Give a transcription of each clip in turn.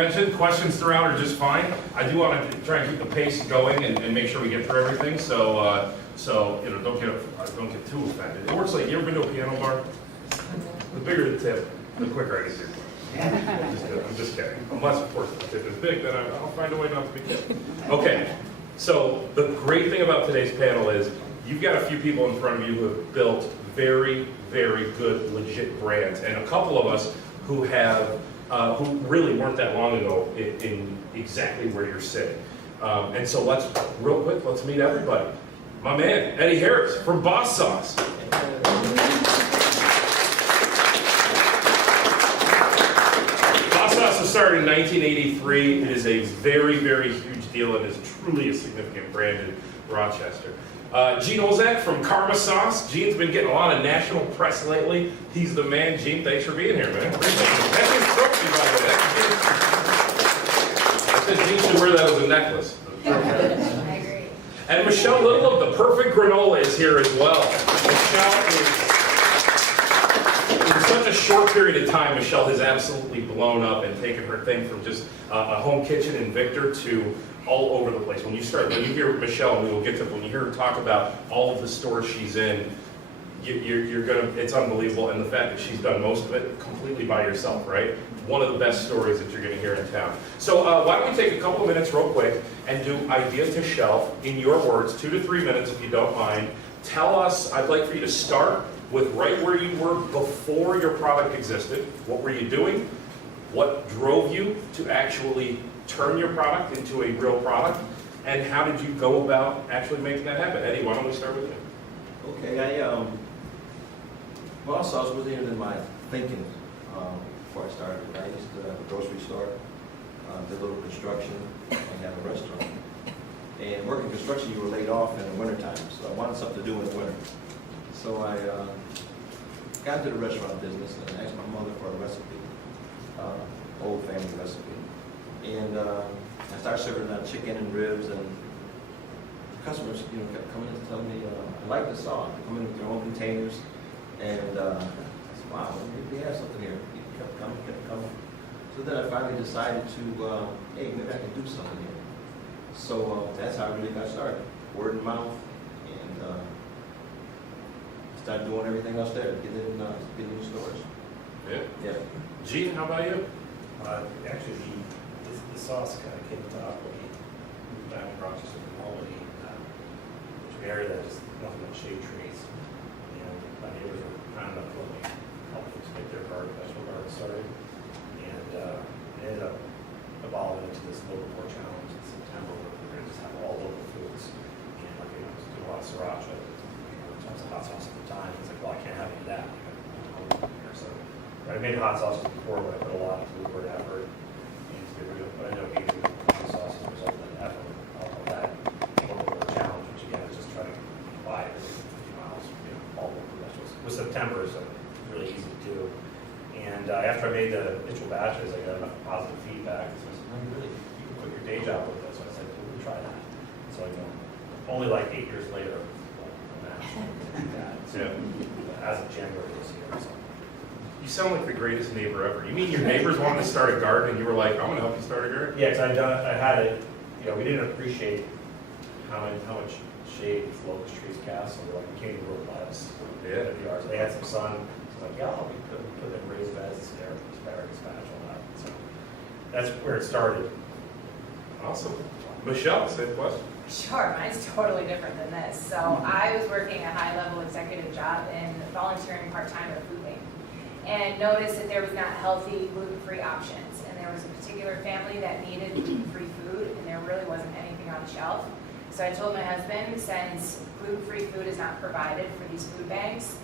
Mentioned, questions throughout are just fine. I do want to try and keep the pace going and make sure we get through everything, so don't get too offended. It works like, you ever been to a piano bar? The bigger the tip, the quicker I get through. I'm just kidding. Unless, of course, the tip is big, then I'll find a way not to be kidding. Okay, so the great thing about today's panel is you've got a few people in front of you who have built very, very good, legit brands, and a couple of us who have who really weren't that long ago in exactly where you're sitting. And so real quick, let's meet everybody. My man, Eddie Harris from Boss Sauce. Boss Sauce was started in 1983. It is a very, very huge deal and is truly a significant brand in Rochester. Gene Olzak from Karma Sauce. Gene's been getting a lot of national press lately. He's the man. Gene, thanks for being here, man. That's his trophy, by the way. I said Gene should wear that as a necklace. I agree. And Michelle Little of the Perfect Granola is here as well. Michelle is, in such a short period of time, Michelle has absolutely blown up and taken her thing from just a home kitchen in Victor to all over the place. When you hear Michelle, and we will get to when you hear her talk about all of the stores she's in, it's unbelievable. And the fact that she's done most of it completely by herself, right? One of the best stories that you're going to hear in town. So why don't we take a couple of minutes real quick and do idea to shelf in your words, 2 to 3 minutes if you don't mind. Tell us, I'd like for you to start with right where you were before your product existed. What were you doing? What drove you to actually turn your product into a real product, and how did you go about actually making that happen? Eddie, why don't we start with you? Okay, Boss Sauce wasn't even in my thinking before I started. I used to have a grocery store, did a little construction, and have a restaurant. And working construction, you were laid off in the wintertime, so I wanted something to do in the winter. So I got into the restaurant business and asked my mother for a recipe, old family recipe. And I started serving out chicken and ribs, and customers, kept coming in and telling me, I like the sauce. They come in with their own containers, and I said, wow, maybe we have something here. People kept coming. So then I finally decided to, hey, maybe I can do something here. So that's how I really got started. Word of mouth, and started doing everything else there, getting in stores. Yeah. Gene, how about you? Actually, the sauce kind of came about when we moved down to Rochester from Albany, which was an area that just nothing but shade trees. And my neighbors were kind enough to let me help them to get their vegetable garden started. And it ended up evolving into this local pork challenge in September where we're going to just have all local foods. And like, I was doing a lot of sriracha, tons of hot sauce at the time. It's like, well, I can't have any of that. So I made hot sauces before, but I put a lot into the word effort. But I know using hot sauce as a result of that effort, of that local challenge, which again is just trying to buy every 50 miles, all local vegetables. It was September, so it's really easy to do. And after I made the initial batches, I got enough positive feedback. So I said, you can quit your day job with this. So I said, well, we'll try that. So only like 8 years later, so as of January this year. So. You sound like the greatest neighbor ever. You mean your neighbors wanted to start a garden and you were like, I'm going to help you start a garden? Yeah, because I had it, we didn't appreciate how much shade these locust trees cast, so we're like, we can't even grow lettuce in the yard. So they had some sun, so like, yeah, we put in raised beds, asparagus patch, all that. So that's where it started. Awesome. Michelle, same question. Sure, mine's totally different than this. So I was working a high-level executive job and volunteering part-time at a food bank, and noticed that there was not healthy gluten-free options, and there was a particular family that needed gluten-free food, and there really wasn't anything on the shelf. So I told my husband, since gluten-free food is not provided for these food banks,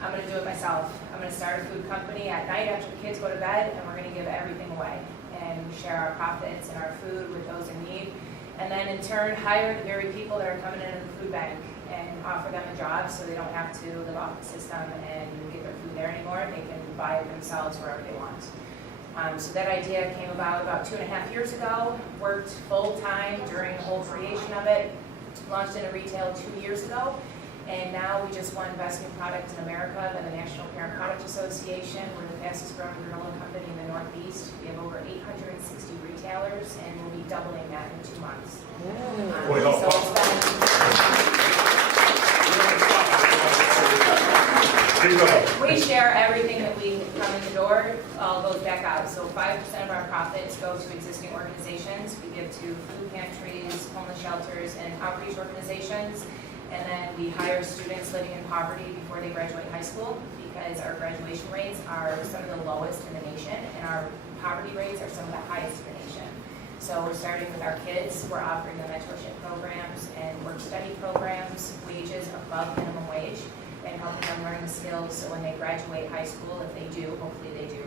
I'm going to do it myself. I'm going to start a food company at night after the kids go to bed, and we're going to give everything away and share our profits and our food with those in need. And then in turn, hire the very people that are coming into the food bank and offer them a job so they don't have to live off the system and get their food there anymore. They can buy it themselves wherever they want. So that idea came about 2.5 years ago, worked full-time during the whole creation of it, launched into retail 2 years ago, And now we just won Best New Product in America by the National Parent Product Association. We're the fastest growing granola company in the Northeast. We have over 860 retailers, and we'll be doubling that in 2 months. Boy, So it's been, we share everything that we come in the door, all goes back out. So 5% of our profits go to existing organizations. We give to food pantries, homeless shelters, and outreach organizations. And then we hire students living in poverty before they graduate high school, because our graduation rates are some of the lowest in the nation, and our poverty rates are some of the highest in the nation. So we're starting with our kids. We're offering them mentorship programs and work study programs, wages above minimum wage, and helping them learn the skills so when they graduate high school, if they do, hopefully they do,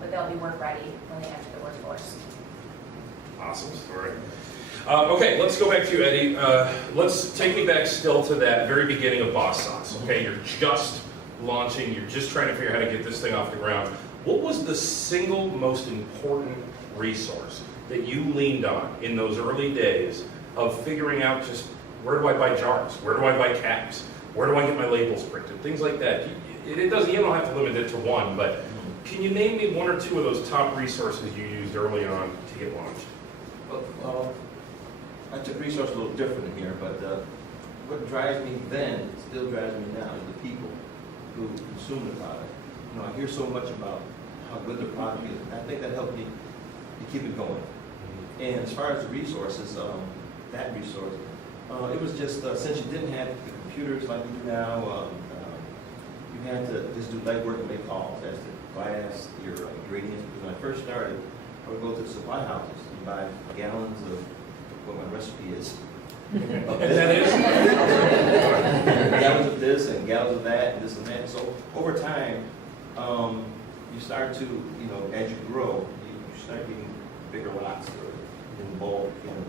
but they'll be work ready when they enter the workforce. Awesome story. Okay, let's go back to you, Eddie. Let's take me back still to that very beginning of Boss Sauce. Okay, you're just launching, you're just trying to figure out how to get this thing off the ground. What was the single most important resource that you leaned on in those early days of figuring out just where do I buy jars? Where do I buy caps? Where do I get my labels printed? Things like that. It doesn't, you don't have to limit it to one, but can you name me one or two of those top resources you used early on to get launched? Well, I took resource a little different in here, but what drives me then, still drives me now, is the people who consume the product. You know, I hear so much about how good the product is. I think that helped me to keep it going. And as far as the resources, that resource, it was just, since you didn't have the computers like we do now, you had to just do legwork and make calls as to glass, your ingredients. Because when I first started, I would go to the supply houses and buy gallons of what my recipe is. And that is? Gallons of this and gallons of that and this and that. So over time, you start to, you know, as you grow, you start getting bigger lots in bulk and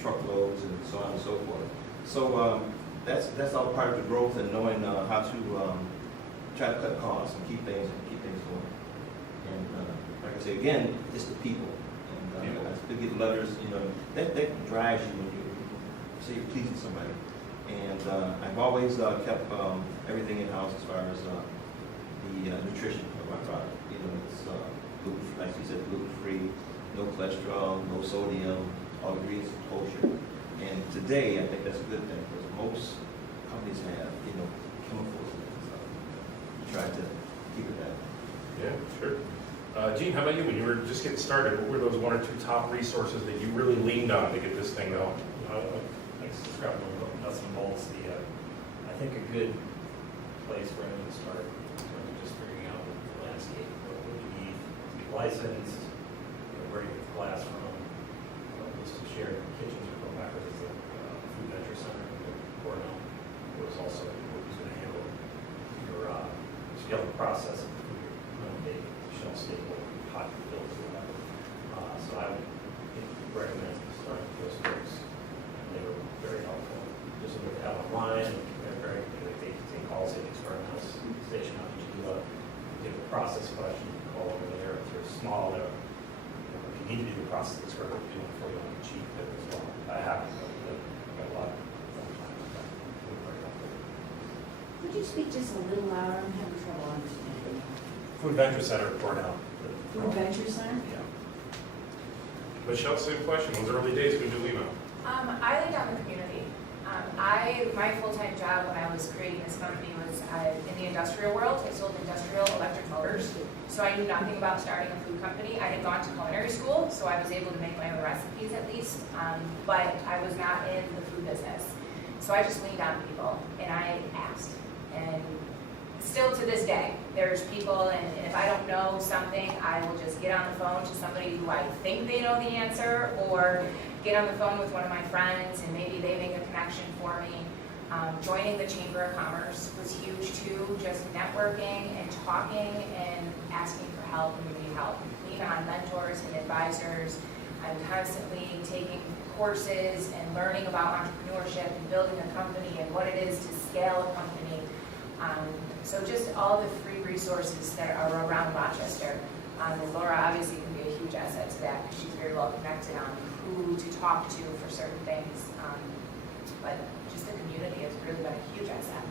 truckloads and so on and so forth. So that's all part of the growth and knowing how to try to cut costs and keep things going. And like I say again, it's the people. And I still get letters, you know, that drives you when you say you're pleasing somebody. And I've always kept everything in house as far as the nutrition of my product. You know, it's gluten, like you said, gluten-free, no cholesterol, no sodium, all ingredients are kosher. And today, I think that's a good thing because most companies have, you know, chemicals in it. So you try to keep it that way. Yeah, sure. Gene, how about you? When you were just getting started, what were those one or two top resources that you really leaned on to get this thing going? I described a little nuts and bolts. I think a good place for anyone to start in terms of just figuring out the landscape, what you need to be licensed, you know, where you get the glass from, just to share kitchens or go backwards as a food venture center in Cornell. It was also who's going to handle your scale the process of the food, bake, shelf stable, hot filled, or whatever. So I would recommend starting with those folks. They were very helpful. Just so they have online, they take calls, they start a house station out in Geneva, give a process question, call over there. If you're small, if you need to do the process, it's sort of doing it for you on the cheap there as well. I happen to got a lot of time with that. Very helpful. Could you speak just a little louder? I'm having trouble understanding. Food Venture Center, Cornell. Food Venture Center? Yeah. Michelle, same question. Those early days, when did you lean on? I leaned on the community. My full-time job when I was creating this company was in the industrial world. I sold industrial electric motors. So I knew nothing about starting a food company. I had gone to culinary school, so I was able to make my own recipes at least, but I was not in the food business. So I just leaned on people, and I asked. And still to this day, there's people, and if I don't know something, I will just get on the phone to somebody who I think they know the answer, or get on the phone with one of my friends, and maybe they make a connection for me. Joining the Chamber of Commerce was huge too, just networking and talking and asking for help when you need help. Lean on mentors and advisors. I'm constantly taking courses and learning about entrepreneurship and building a company and what it is to scale a company. So just all the free resources that are around Rochester. And Laura obviously can be a huge asset to that because she's very well connected on who to talk to for certain things. But just the community has really been a you address that?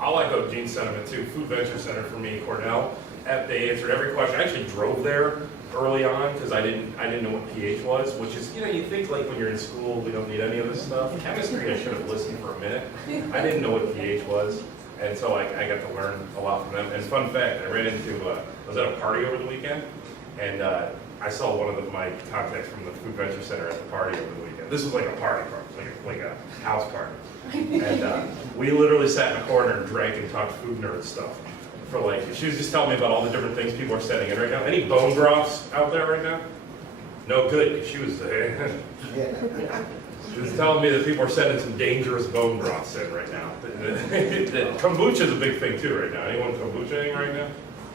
I'll echo Gene's sentiment too. Food Venture Center for me, Cornell, they answered every question. I actually drove there early on because I didn't know what pH was, which is, you think like when you're in school, we don't need any of this stuff. Chemistry, I should have listened for a minute. I didn't know what pH was, and so I got to learn a lot from them. And fun fact, I ran into, I was at a party over the weekend, and I saw one of my contacts from the Food Venture Center at the party over the weekend. This was like a party, like a house party. And we literally sat in a corner and drank and talked food nerd stuff. For like, she was just telling me about all the different things people are sending in right now. Any bone broths out there right now? No good. She was telling me that people are sending some dangerous bone broths in right now. Kombucha is a big thing too right now. Anyone kombucha-ing right now?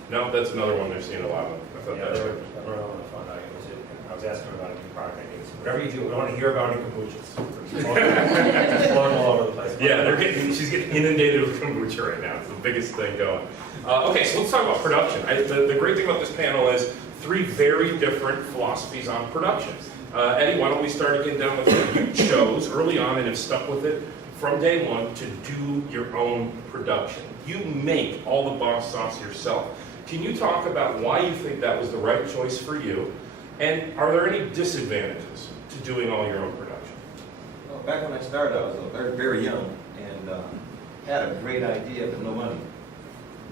No, that's another one they're seeing a lot of. I thought Yeah, that's I right. don't know if I was asking about a new product ideas. Whatever you do, we don't want to hear about any kombuchas. Just blowing all over the place. Yeah, she's getting inundated with kombucha right now. It's the biggest thing going. Okay, so let's talk about production. The great thing about this panel is 3 very different philosophies on production. Eddie, why don't we start again down with what you chose early on and have stuck with it from day one to do your own production. You make all the boss sauce yourself. Can you talk about why you think that was the right choice for you? And are there any disadvantages to doing all your own production? Well, back when I started, I was very, very young and had a great idea, but no money.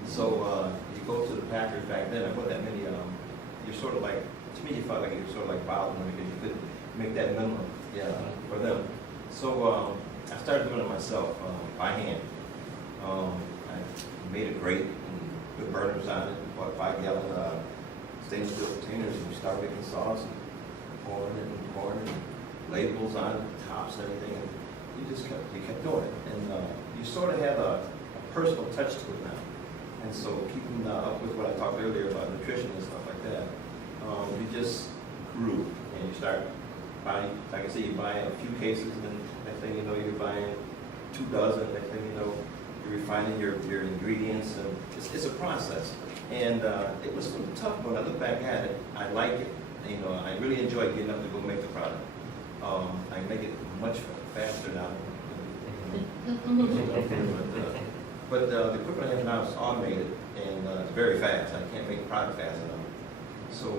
So you go to the packers back then, there wasn't that many, you're sort of like, to me, you felt like you were sort of like bottled because you couldn't make that minimum for them. So I started doing it myself by hand. I made it great and put burners on it, bought 5-gallon stainless steel containers, and we started making sauce and pouring it and pouring it, and labels on it, tops and everything, and you kept doing it. And you sort of have a personal touch to it now. And so keeping up with what I talked earlier about nutrition and stuff like that, you just grew and you start buying, like I say, you buy a few cases and then next thing you know you're buying 2 dozen, next thing you know you're refining your ingredients, and it's a process. And it was tough, but when I look back at it, I like it. I really enjoy getting up to go make the product. I make it much faster now. But the equipment I have now is automated and it's very fast. I can't make product fast enough. So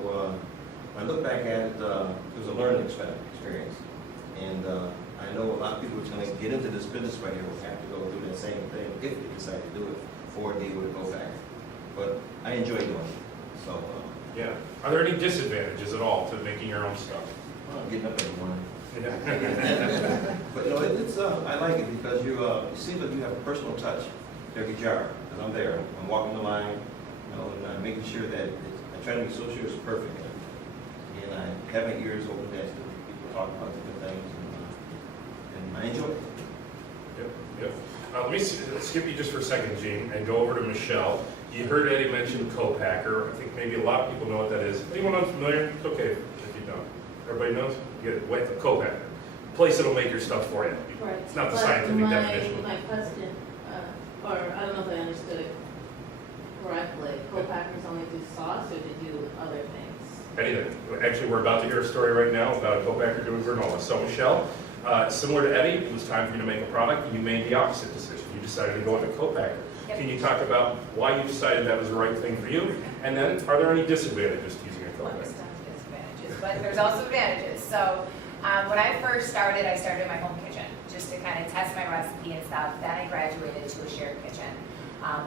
when I look back at it, it was a learning experience. And I know a lot of people who's going to get into this business right here will have to go do that same thing if they decide to do it or they would go back. But I enjoy doing it. So Yeah. Are there any disadvantages at all to making your own stuff? I'm getting up in the morning. Yeah. But it's I like it because you see that you have a personal touch to every jar. Because I'm there, I'm walking the line, and I'm making sure that I try to make so sure it's perfect. And I have my ears open as to people talk about different things, and I enjoy it. Yep. Let me skip you just for a second, Gene, and go over to Michelle. You heard Eddie mention co-packer. I think maybe a lot of people know what that is. Anyone unfamiliar? It's okay if you don't. Everybody knows? You get a co-packer. Place that'll make your stuff for you. Right. It's not the But scientific definition. My question, or I don't know if I understood it correctly, co-packers only do sauce or they do other things? Anything. Actually, we're about to hear a story right now about a co-packer doing granola. So, Michelle, similar to Eddie, it was time for you to make a product, and you made the opposite decision. You decided to go with a co-packer. Yep. Can you talk about why you decided that was the right thing for you? And then, are there any disadvantages to using a Well, co-packer? there's tons of disadvantages, but there's also advantages. So when I first started, I started in my home kitchen just to kind of test my recipe and stuff. Then I graduated to a shared kitchen.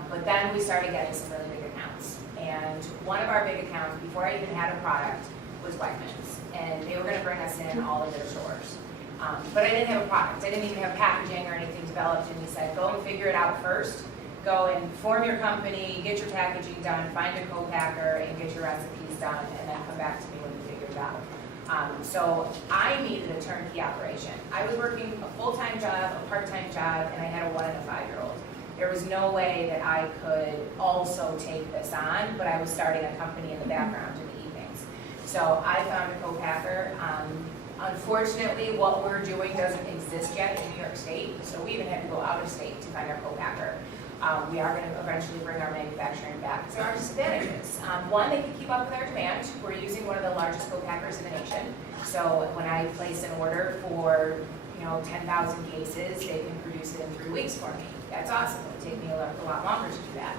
But then we started getting some really big accounts. And one of our big accounts, before I even had a product, was Wegmans. And they were going to bring us in all of their stores. But I didn't have a product. I didn't even have packaging or anything developed. And he said, go and figure it out first. Go and form your company, get your packaging done, find a co-packer, and get your recipes done, and then come back to me when you figure it out. So I needed a turnkey operation. I was working a full-time job, a part-time job, and I had a 1 and a 5-year-old. There was no way that I could also take this on, but I was starting a company in the background in the evenings. So I found a co-packer. Unfortunately, what we're doing doesn't exist yet in New York State, so we even had to go out of state to find our co-packer. We are going to eventually bring our manufacturing back. There are disadvantages. One, they can keep up with our demand. We're using one of the largest co-packers in the nation. So when I place an order for 10,000 cases, they can produce produce it in 3 weeks for me. That's awesome. It'll take me a lot longer to do that.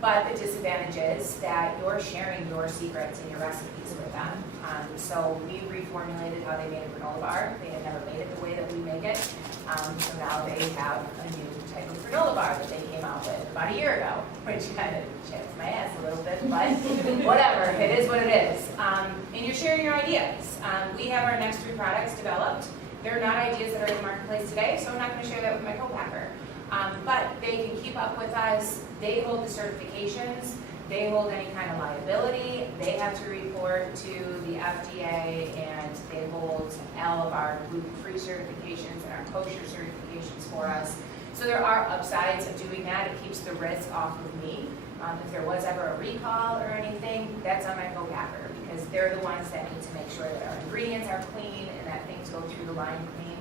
But the disadvantage is that you're sharing your secrets and your recipes with them. So we reformulated how they made a granola bar. They had never made it the way that we make it. So now they have a new type of granola bar that they came out with about a year ago, which kind of chafes my ass a little bit, but whatever, it is what it is. And you're sharing your ideas. We have our next 3 products developed. They're not ideas that are in the marketplace today, so I'm not going to share that with my co-packer. But they can keep up with us. They hold the certifications. They hold any kind of liability. They have to report to the FDA, and they hold all of our gluten-free certifications and our kosher certifications for us. So there are upsides of doing that. It keeps the risk off of me. If there was ever a recall or anything, that's on my co-packer, because they're the ones that need to make sure that our ingredients are clean and that things go through the line clean.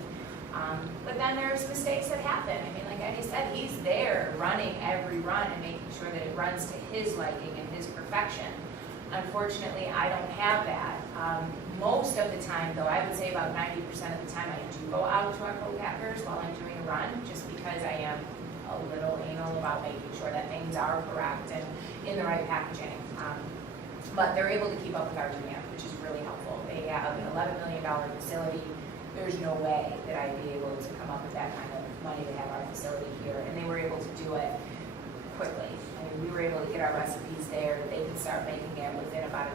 But then there's mistakes that happen. I mean, like Eddie said, he's there running every run and making sure that it runs to his liking and his perfection. Unfortunately, I don't have that. Most of the time, though, I would say about 90% of the time, I do go out to our co-packers while I'm doing a run, just because I am a little anal about making sure that things are correct and in the right packaging. But they're able to keep up with our demand, which is really helpful. They have an $11 million facility. There's no way that I'd be able to come up with that kind of money to have our facility here, and they were able to do it quickly. I mean, we were able to get our recipes there. They could start making it within about a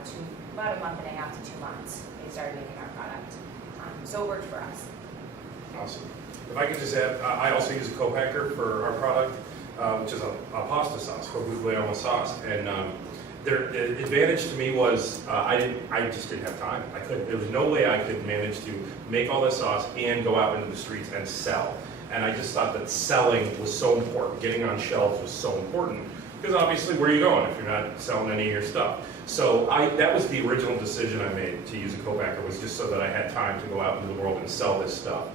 month and a half to 2 months. They started making our product, so it worked for us. Awesome. If I could just add, I also use a co-packer for our product, which is a pasta sauce, Granola sauce, and the advantage to me was I just didn't have time. There was no way I could manage to make all this sauce and go out into the streets and sell. And I just thought that selling was so important. Getting on shelves was so important, because obviously, where are you going if you're not selling any of your stuff? So that was the original decision I made to use a co-packer, was just so that I had time to go out into the world and sell this stuff,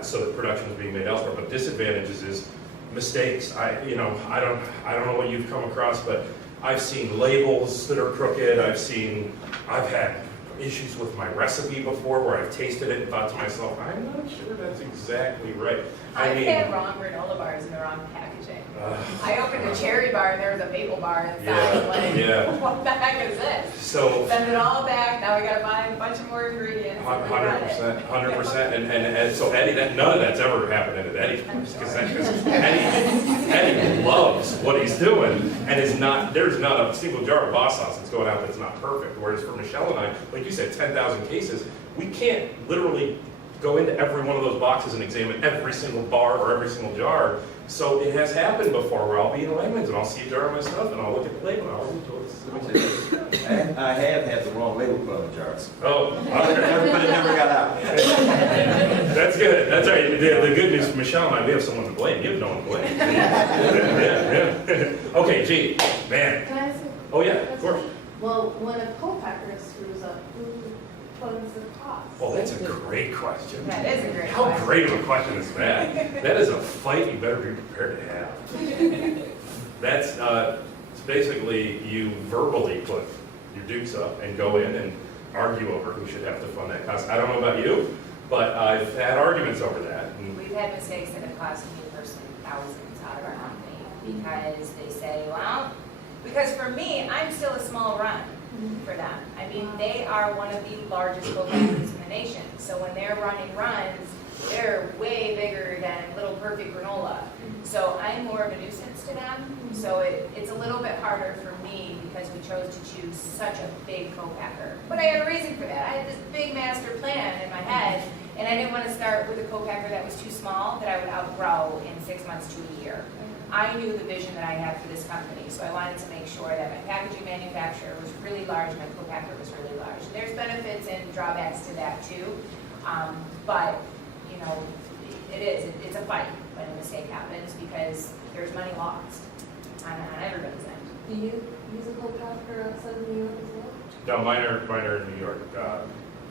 so that production was being made elsewhere. But disadvantages is mistakes. I don't know what you've come across, but I've seen labels that are crooked. I've had issues with my recipe before where I've tasted it and thought to myself, I'm not sure that's exactly right. I've had wrong granola bars in the wrong packaging. I opened a cherry bar and there was a maple bar inside. Yeah. What the heck is this? So send it all back. Now we got to buy a bunch of more ingredients. 100%. And so Eddie, none of that's ever happened at Eddie, because Eddie loves what he's doing, and there's not a single jar of boss sauce that's going out that's not perfect. Whereas for Michelle and I, like you said, 10,000 cases, we can't literally go into every one of those boxes and examine every single bar or every single jar. So it has happened before where I'll be in Lemons and I'll see a jar of my stuff and I'll look at the label and I'll read it. I have had the wrong label put on the jars. Oh, but it never got out. That's good. That's right. The good news for Michelle and I, we have someone to blame. You have no one to blame. Yeah. Okay, gee, man. Can I ask Oh yeah, of course. Well, when a co-packer screws up, who funds the cost? Well, that's a great question. That is a great How question. great of a question is that? That is a fight you better be prepared to have. That's basically you verbally put your dukes up and go in and argue over who should have to fund that cost. I don't know about you, but I've had arguments over that. And We've had mistakes that have cost me personally thousands out of our company because they say, well, because for me, I'm still a small run for them. I mean, they are one of the largest co-packers in the nation. So when they're running runs, they're way bigger than Little Perfect Granola. So I'm more of a nuisance to them. So it's a little bit harder for me because we chose to choose such a big co-packer. But I had a reason for that. I had this big master plan in my head, and I didn't want to start with a co-packer that was too small that I would outgrow in 6 months to a year. I knew the vision that I had for this company, so I wanted to make sure that my packaging manufacturer was really large, my co-packer was really large. And there's benefits and drawbacks to that too, but you know, it's a fight when a mistake happens because there's money lost on everybody's end. Do you use a co-packer outside of New York as well? no, mine are in New York.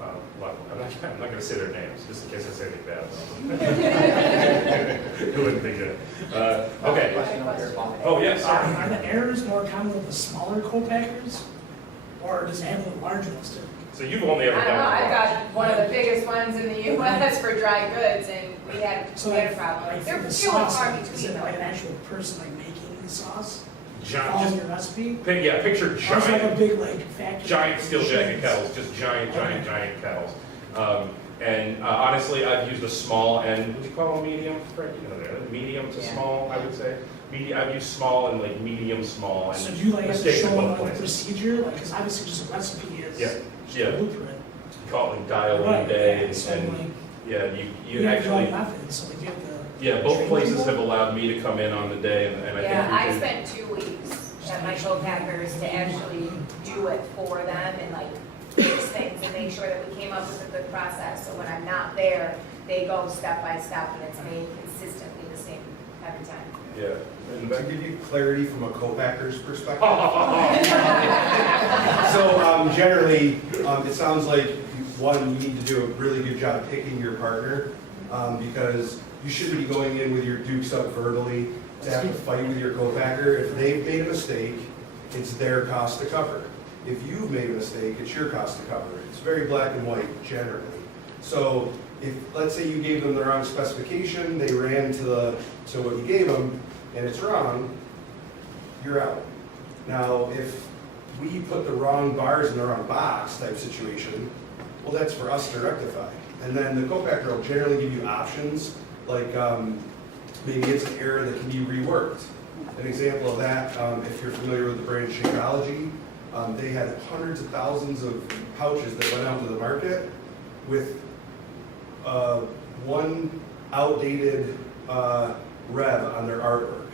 I'm not going to say their names, just in case I say anything bad. Who wouldn't think that? Okay. Oh, yes, sorry. Are the errors more common with the smaller co-packers, or does it happen with larger ones too? So you've only ever I don't know, done I've it got one of the biggest ones in the U.S. for dry goods, and we had a problem. Like They're for the few and sauce, far like, is between it though. like an actual person like making the sauce? Giant, Following just, your recipe? picture Or is it like a giant, big like factory? giant steel jacket Machines? kettles, just giant, Okay. giant kettles. And honestly, I've used a small and, would you call them medium? Frank, you know, they're medium to Yeah. small, I would say. I've used small and like medium small. So And do you like have to mistakes show at them both like the places. procedure? Like, because obviously just a recipe is Yeah, just yeah. a blueprint. Call it like dial Right, one day yeah, so and, like, yeah, you you have your own actually, methods, so like you have to. yeah, both train places people? have allowed me to come in on the day and I Yeah, I think we can. spent 2 weeks at my co-packers to actually do it for them and like fix things and make sure that we came up with a good process. So when I'm not there, they go step by step and it's made consistently the same every time. Yeah. And to give you clarity from a co-packer's perspective. So generally, it sounds like, one, you need to do a really good job picking your partner, because you shouldn't be going in with your dukes up verbally to have to fight with your co-packer. If they've made a mistake, it's their cost to cover. If you've made a mistake, it's your cost to cover. It's very black and white generally. So if, let's say you gave them the wrong specification, they ran to what you gave them, and it's wrong, you're out. Now, if we put the wrong bars in the wrong box type situation, well, that's for us to rectify. And then the co-packer will generally give you options, like maybe it's an error that can be reworked. An example of that, if you're familiar with the brand Shakeology, they had hundreds of thousands of pouches that went out to the market with one outdated rev on their artwork.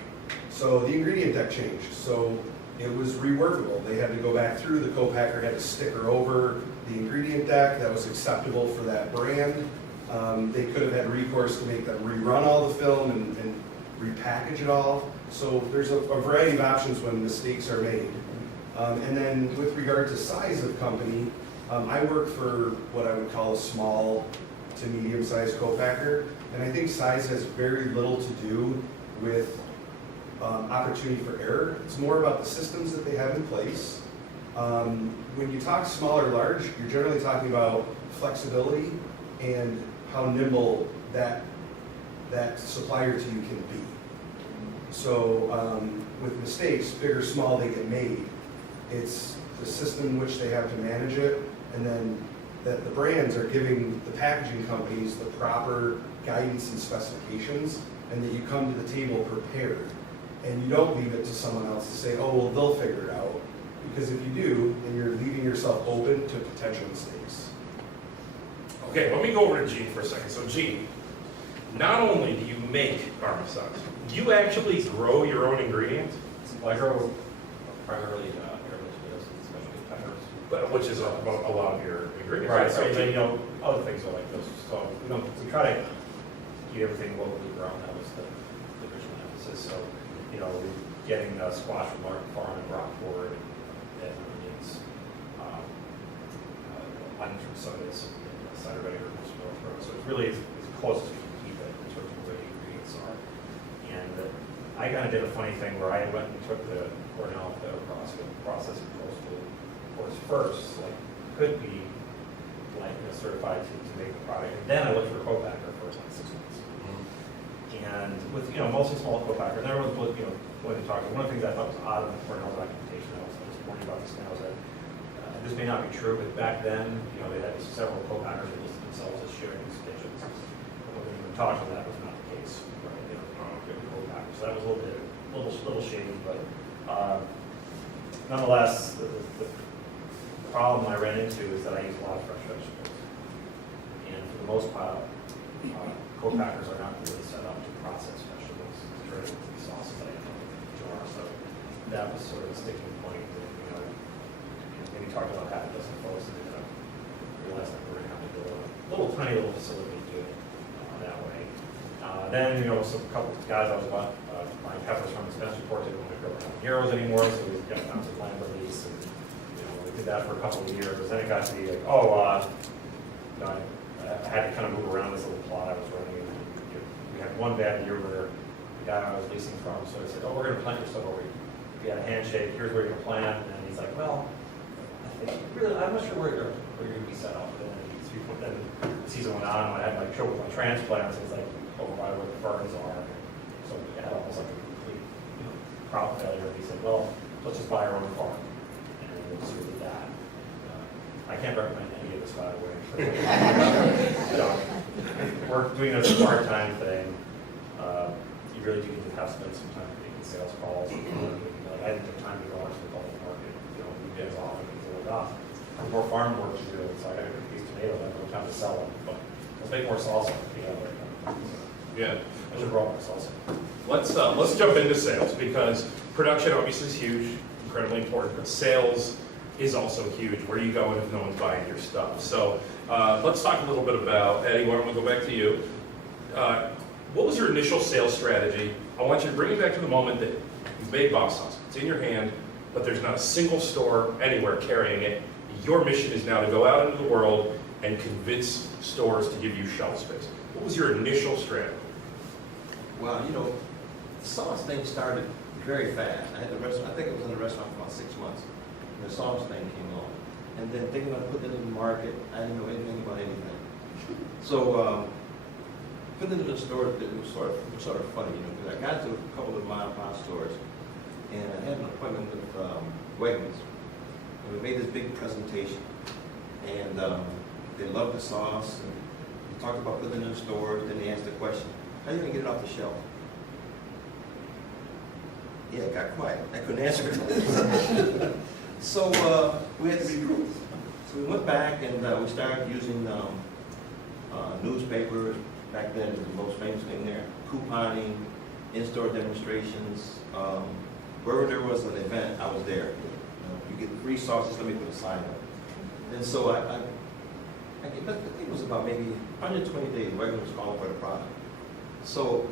So the ingredient deck changed, so it was reworkable. They had to go back through, the co-packer had to sticker over the ingredient deck that was acceptable for that brand. They could have had recourse to make them rerun all the film and repackage it all. So there's a variety of options when mistakes are made. And then with regard to size of company, I work for what I would call a small to medium-sized co-packer, and I think size has very little to do with opportunity for error. It's more about the systems that they have in place. When you talk small or large, you're generally talking about flexibility and how nimble that supplier to you can be. So with mistakes, big or small, they get made. It's the system in which they have to manage it, and then that the brands are giving the packaging companies the proper guidance and specifications, and that you come to the table prepared. And you don't leave it to someone else to say, oh, well, they'll figure it out. Because if you do, then you're leaving yourself open to potential mistakes. Okay, let me go over to Gene for a second. So Gene, not only do you make parmesan, you actually grow your own ingredients, Well, I grow primarily herbal tomatoes, especially peppers. but which is a lot of your ingredients. Right, so So then, other things are like those. So, we try to keep everything locally grown. That was the original emphasis. So, we're getting squash from Martin Farm in Rockport, and onions, onions from sodas, and cider vinegar from Northborough. So it's really as close as we can keep it in terms of where the ingredients are. And I kind of did a funny thing where I went and took the Granola process control school course first, like could be like certified to make the product. And then I looked for a co-packer for like 6 months. And with, mostly small co-packers, and everyone was, when they talked, one of the things I thought was odd in the Cornell documentation, I was warning about this now, is that this may not be true, but back then, they had several co-packers that listed themselves as sharing stations. But when we talked to that, was not the case, right? They were co-packers, so that was a little shady, but nonetheless, the problem I ran into is that I use a lot of fresh vegetables. And for the most part, co-packers are not really set up to process vegetables to turn it into the sauces that I have in the jar. So that was sort of a sticking point that, maybe talked about half a dozen folks and ended up realizing that we're going to have to build a tiny little facility to do it that way. Then, a couple of guys I was buying peppers from the Spencer Port didn't want to grow habaneros anymore, so we got down to land release, and we did that for a couple of years. Then it got to be like, I had to kind of move around this little plot I was running. And we had one bad year where the guy I was leasing from sort of said, "Oh, we're going to plant your stuff over here. We had a handshake. Here's where you're going to plant." And he's like, "Well, I'm not sure where you're going to be set up." And then the season went on, and I had my trouble with my transplants. And he's like, over by where the ferns are. So we had almost like a complete, crop failure. We said, well, let's just buy our own farm, and we'll just do that. I can't recommend any of this, by the way. We're doing it as a part-time thing. You really do need to have spend some time making sales calls. Like, I didn't have time to go out to the public market, weekends off and things like that. More farm work to do, so I got to get these tomatoes, I have no time to sell them, but let's make more salsa. Yeah. I should roll my salsa. Let's jump into sales, because production obviously is huge, incredibly important, but sales is also huge. Where are you going if no one's buying your stuff? So let's talk a little bit about, Eddie, why don't we go back to you? What was your initial sales strategy? I want you to bring it back to the moment that you've made Boss Sauce. It's in your hand, but there's not a single store anywhere carrying it. Your mission is now to go out into the world and convince stores to give you shelf space. What was your initial strategy? Well, the sauce thing started very fast. I had the restaurant, I think it was in the restaurant for about 6 months. And the sauce thing came along. And then thinking about putting it in the market, I didn't know anything about anything. So putting it in the store, it was sort of funny, because I got to a couple of mom and pop stores, and I had an appointment with Wegmans. And we made this big presentation, and they loved the sauce, and we talked about putting it in the stores. Then they asked the question, how are you going to get it off the shelf? Yeah, it got quiet. I couldn't answer it. So we had to regroup. So we went back and we started using newspapers. Back then, it was the most famous thing there. Couponing, in-store demonstrations. Wherever there was an event, I was there. You get free sauces, let me put a sign up. And so I think it was about maybe 120 days, Wegmans was calling for the product. So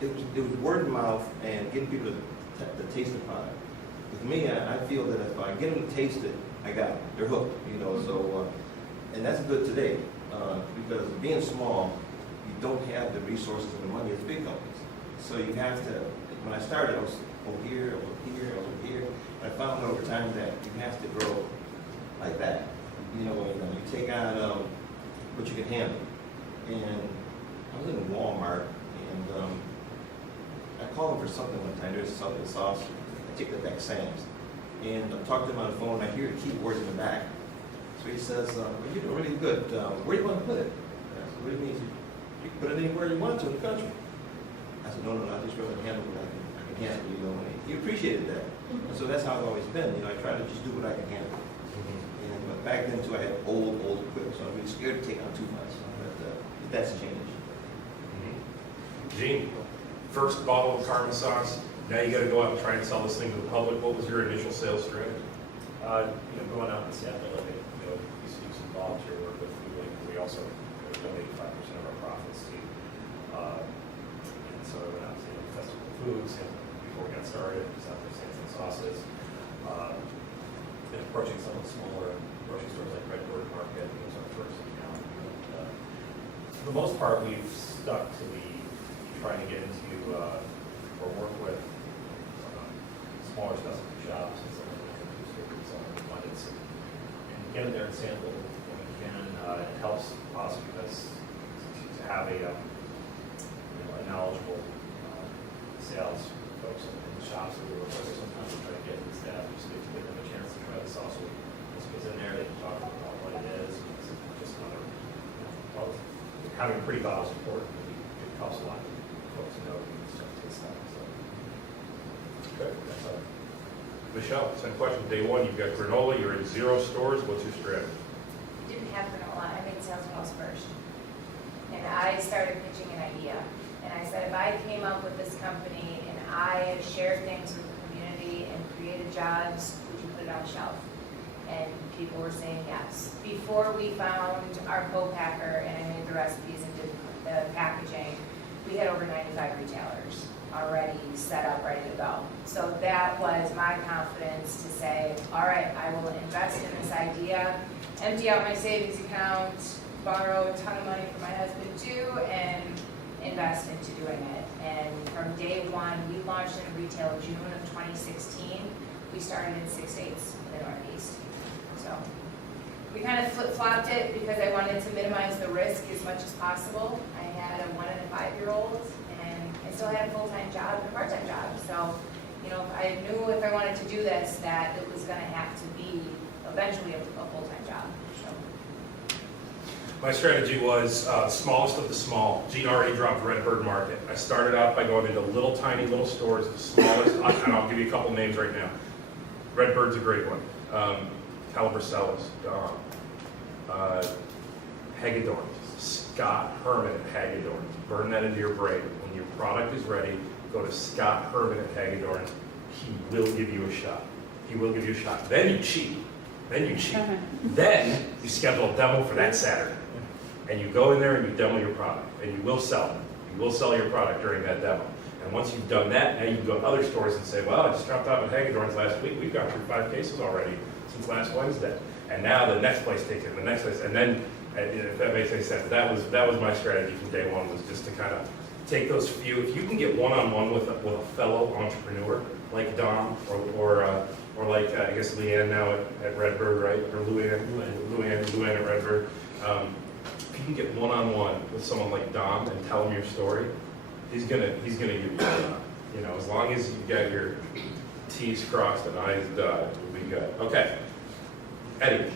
it was word of mouth and getting people to taste the product. With me, I feel that if I get them to taste it, I got them. They're hooked, so, and that's good today, because being small, you don't have the resources and the money as big companies. So you have to, when I started, I was over here, I was over here, I was over here. And I found over time that you have to grow like that. You take on what you can handle. And I was in Walmart, and I called him for something one time. There's something sauce. I take it back Sam's. And I'm talking to him on the phone, and I hear the keyboards in the back. So he says, well, you're doing really good. Where do you want to put it? And I said, what do you mean? He said, you can put it anywhere you want to in the country. I said, no, I just really handle what I can handle, And he appreciated that. And so that's how I've always been. I try to just do what I can handle. But back then, too, I had old equipment, so I'm really scared to take on too much. But that's changed. Gene, first bottle of Karma sauce. Now you got to go out and try and sell this thing to the public. What was your initial sales strategy? Going out and sampling, we used to do some volunteer work with Food Link. We also donate 5% of our profits to. And so I went out to Festival of Foods before we got started. Just out there sampling sauces. Been approaching some of the smaller grocery stores like Red Bird Market. It was our first account. For the most part, we've stuck to trying to get into or work with smaller specialty shops and some of the newspapers and abundance and get in there and sample when we can. It helps us because to have a knowledgeable sales folks in the shops that we work with, sometimes we try to get these staff just to give them a chance to try the sauce. This goes in there, they can talk about what it is. It's just another, having a pretty bottle is important. It helps a lot of folks to know and stuff to taste that. So. Okay. Michelle, same question. Day one, you've got granola, you're in 0 stores. What's your strategy? I didn't have granola, I made sales calls first. And I started pitching an idea. And I said, if I came up with this company and I had shared things with the community and created jobs, would you put it on the shelf? And people were saying yes. Before we found our co-packer and I made the recipes and did the packaging, we had over 95 retailers already set up, ready to go. So that was my confidence to say, all right, I will invest in this idea, empty out my savings account, borrow a ton of money from my husband too, and invest into doing it. And from day one, we launched in retail June of 2016. We started in 6 states in the Northeast. So. we kind of flip-flopped it because I wanted to minimize the risk as much as possible. I had a 1 and a 5-year-old, and I still had a full-time job and a part-time job. So, you know, I knew if I wanted to do this, that it was gonna have to be eventually a full-time job, so. My strategy was smallest of the small. Gene already dropped Redbird Market. I started out by going into little tiny little stores, the smallest, and I'll give you a couple names right now. Redbird's a great one. Calabricellas, Dawn, Hagedorn, Scott Herman at Hagedorn. Burn that into your brain. When your product is ready, go to Scott Herman at Hagedorn. He will give you a shot. He will give you a shot. Then you cheat. Then you schedule a demo for that Saturday. And you go in there and you demo your product. And you will sell it. You will sell your product during that demo. And once you've done that, now you can go to other stores and say, well, I just dropped off at Hagedorn's last week. We've gone through 5 cases already since last Wednesday. And now the next place takes it, and the next place. And then, if that makes any sense, that was my strategy from day one, was just to kind of take those few. If you can get one-on-one with a fellow entrepreneur, like Dom, or like, I guess, Leanne now at Redbird, right? Or Luann at Redbird. If you can get one-on-one with someone like Dom and tell him your story, he's gonna give you a shot. You know, as long as you've got your T's crossed and I's dotted, we'll be good. Okay. Eddie,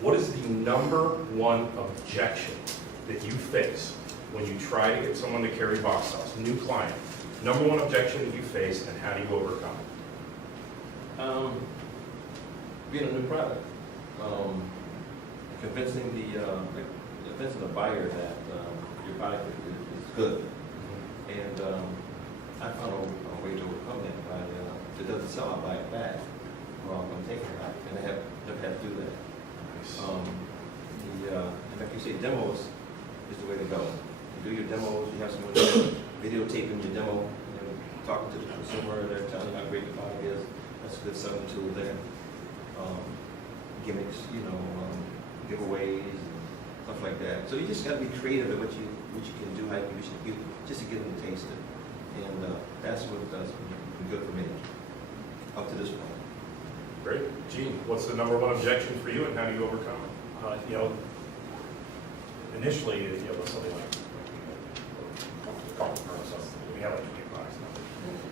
what is the #1 objection that you face when you try to get someone to carry box sauce? New client. #1 objection that you face, and how do you overcome it? Being a new product, convincing the buyer that your product is good. And I found a way to overcome that by, if it doesn't sell, I'll buy it back, or I'm taking it back, and I have never had to do that. And like you say, demos is the way to go. You do your demos, you have someone videotaping your demo, and talking to the consumer, they're telling you how great the product is. That's a good selling tool there. Gimmicks, giveaways, and stuff like that. So you just got to be creative at what you can do, how you should do, just to get them to taste it. And that's what does been good for me up to this point. Great. Gene, what's the #1 objection for you, and how do you overcome it? Initially, with something like Granola sauce, we have like 20 products now.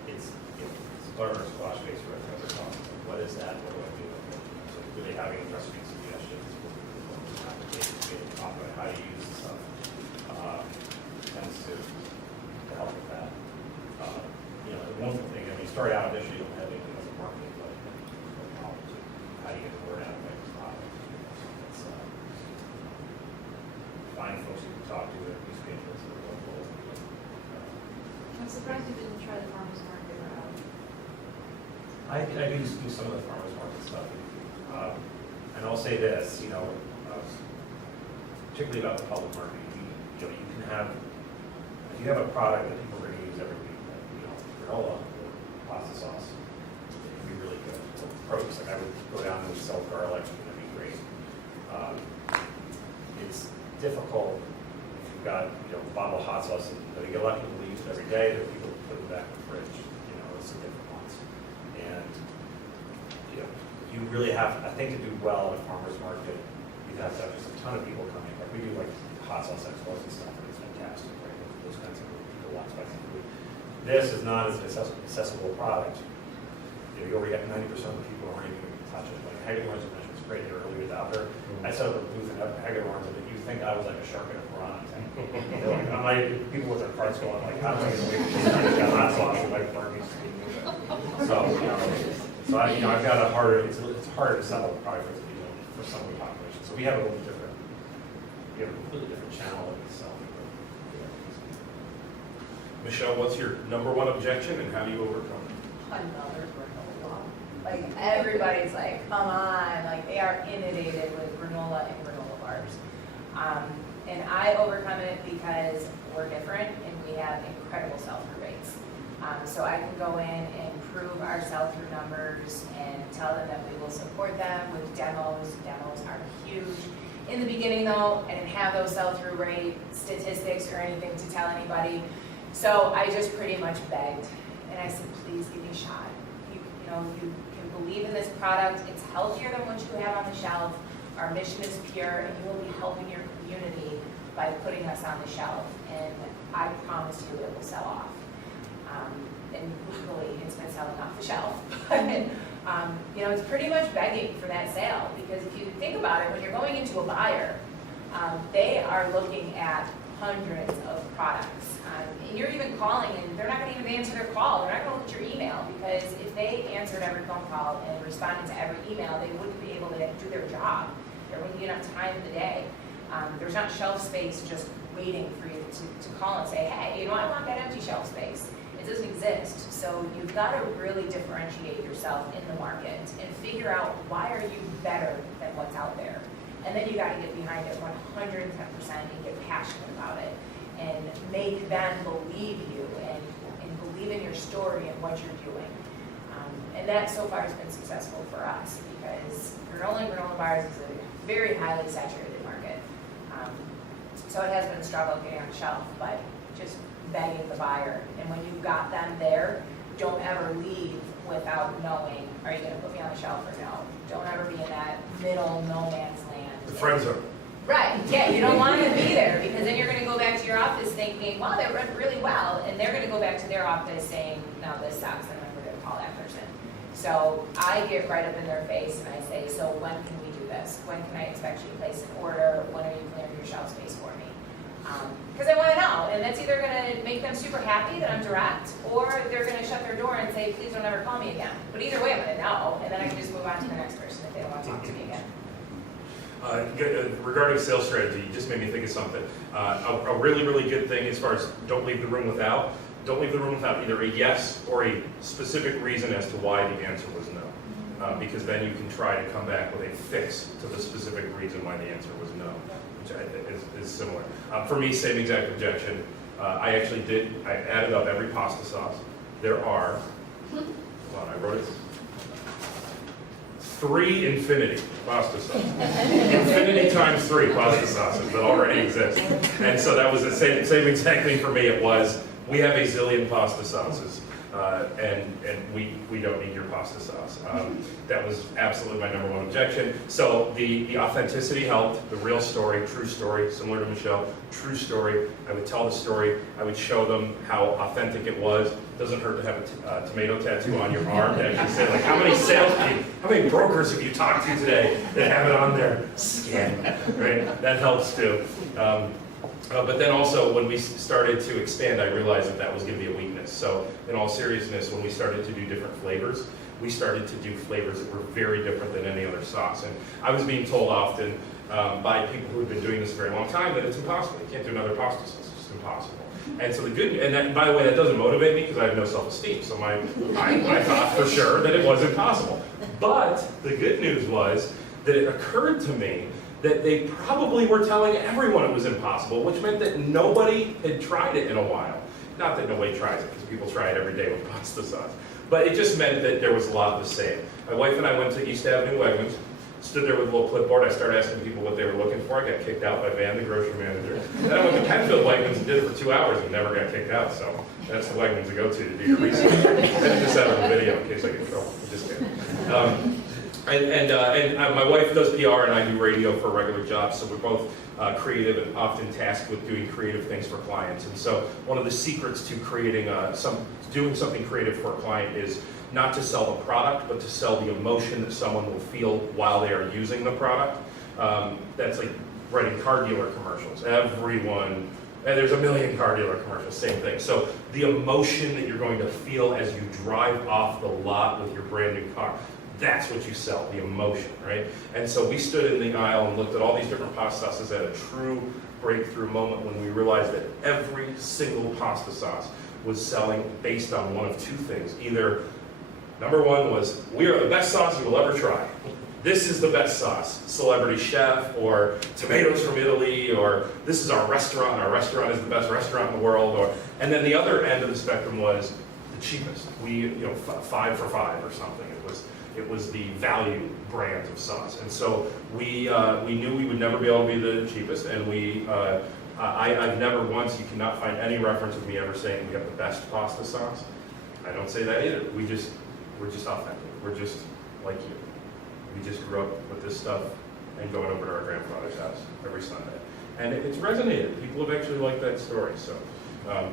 It's starter squash based red pepper sauce. What is that? What do I do with it? So, do they have any recipe suggestions? Talk about how you use the stuff. Tends to help with that. The one thing, start out initially, you don't have anything as a marketing, but how do you get the word out about this product? It's find folks you can talk to at newspapers or local. I'm surprised you didn't try the farmer's market route. I do some of the farmers market stuff. And I'll say this, particularly about the public market, you can have, if you have a product that people are going to use every week, granola or pasta sauce, it can be really good. Produce, like I would go down and sell garlic, and that'd be great. It's difficult if you've got, a bottle of hot sauce, and you get a lot of people use it every day, that people put it back in the fridge, it's a different ones. And, you really have, I think, to do well at a farmer's market, you have to have just a ton of people coming. Like we do like hot sauce expos and stuff, and it's fantastic, right? Those kinds of people want spicy food. This is not as an accessible product. You already got 90% of the people who aren't even going to touch it. Like Hagedorn's mentioned, it's great, they're early adopter. I set up a booth at Hagedorn's, and you think I was like a shark in a piranha tank. I'm like, people with their carts going like, how do I get away from this? Got hot sauce, and like burn me. So I've got a harder, it's harder to sell a product for some of the population. So we have a completely different channel that we sell. Michelle, what's your #1 objection, and how do you overcome it? Another granola. Like, everybody's like, come on, like, they are inundated with granola and granola bars. And I overcome it because we're different and we have incredible sell-through rates. So I can go in and prove our sell-through numbers and tell them that we will support them with demos. Demos are huge. In the beginning though, I didn't have those sell-through rate statistics or anything to tell anybody. So I just pretty much begged, and I said, please give me a shot. You can believe in this product. It's healthier than what you have on the shelf. Our mission is pure, and you will be helping your community by putting us on the shelf, and I promise you it will sell off. And luckily, it's been selling off the shelf. But, you know, it's pretty much begging for that sale, because if you think about it, when you're going into a buyer, they are looking at hundreds of products. And you're even calling, and they're not going to even answer their call. They're not going to look at your email, because if they answered every phone call and responded to every email, they wouldn't be able to do their job. There wouldn't be enough time in the day. There's not shelf space just waiting for you to call and say, hey, you know, I want that empty shelf space. It doesn't exist. So you've got to really differentiate yourself in the market and figure out why are you better than what's out there. And then you got to get behind it 110% and get passionate about it and make them believe you and believe in your story and what you're doing. And that so far has been successful for us, because granola and granola bars is a very highly saturated market. So it has been a struggle getting on the shelf, but just begging the buyer. And when you've got them there, don't ever leave without knowing, are you going to put me on the shelf or no? Don't ever be in that middle no man's land. The friend zone. Right, yeah, you don't want to be there, because then you're going to go back to your office thinking, wow, that went really well, and they're going to go back to their office saying, no, this sucks, and then we're going to call that person. So I get right up in their face and I say, so when can we do this? When can I expect you to place an order? When are you clearing your shelf space for me? Because I want to know, and that's either going to make them super happy that I'm direct, or they're going to shut their door and say, please don't ever call me again. But either way, I'm going to know, and then I can just move on to the next person if they don't want to talk to me again. Regarding sales strategy, you just made me think of something. A really, really good thing as far as don't leave the room without either a yes or a specific reason as to why the answer was no. Because then you can try to come back with a fix to the specific reason why the answer was no, which I think is similar. For me, same exact objection. I added up every pasta sauce. There are, hold on, I wrote it. 3 infinity pasta sauces. Infinity times 3 pasta sauces that already exist. And so that was the same exact thing for me. It was, we have a zillion pasta sauces, and we don't need your pasta sauce. That was absolutely my number 1 objection. So the authenticity helped, the real story, true story, similar to Michelle, true story. I would tell the story. I would show them how authentic it was. Doesn't hurt to have a tomato tattoo on your arm to actually say, like, how many salespeople, how many brokers have you talked to today that have it on their skin, right? That helps too. But then also, when we started to expand, I realized that was going to be a weakness. So in all seriousness, when we started to do different flavors, we started to do flavors that were very different than any other sauce. And I was being told often by people who have been doing this a very long time that it's impossible. You can't do another pasta sauce. It's just impossible. And so by the way, that doesn't motivate me because I have no self-esteem. So I thought for sure that it was impossible. But the good news was that it occurred to me that they probably were telling everyone it was impossible, which meant that nobody had tried it in a while. Not that nobody tries it, because people try it every day with pasta sauce. But it just meant that there was a lot of the same. My wife and I went to East Avenue Wegmans, stood there with a little clipboard. I started asking people what they were looking for. I got kicked out by Van, the grocery manager. Then I went to Penfield Wegmans and did it for 2 hours and never got kicked out. So that's the Wegmans to go to do your research. I did this out of the video in case I get in trouble. Just kidding. My wife does PR and I do radio for a regular job, so we're both creative and often tasked with doing creative things for clients. And so one of the secrets to creating doing something creative for a client is not to sell the product, but to sell the emotion that someone will feel while they are using the product. That's like writing car dealer commercials. And there's a million car dealer commercials, same thing. So the emotion that you're going to feel as you drive off the lot with your brand new car, that's what you sell, the emotion, right? And so we stood in the aisle and looked at all these different pasta sauces at a true breakthrough moment when we realized that every single pasta sauce was selling based on one of 2 things. Either, number 1 was, we are the best sauce you will ever try. This is the best sauce, celebrity chef, or tomatoes from Italy, or this is our restaurant is the best restaurant in the world, and then the other end of the spectrum was the cheapest. 5 for $5 or something. It was the value brand of sauce, and so we knew we would never be able to be the cheapest, and I've never once, you cannot find any reference of me ever saying we have the best pasta sauce. I don't say that either. We're just authentic. We're just like you. We just grew up with this stuff and going over to our grandfather's house every Sunday. And it's resonated. People have actually liked that story, so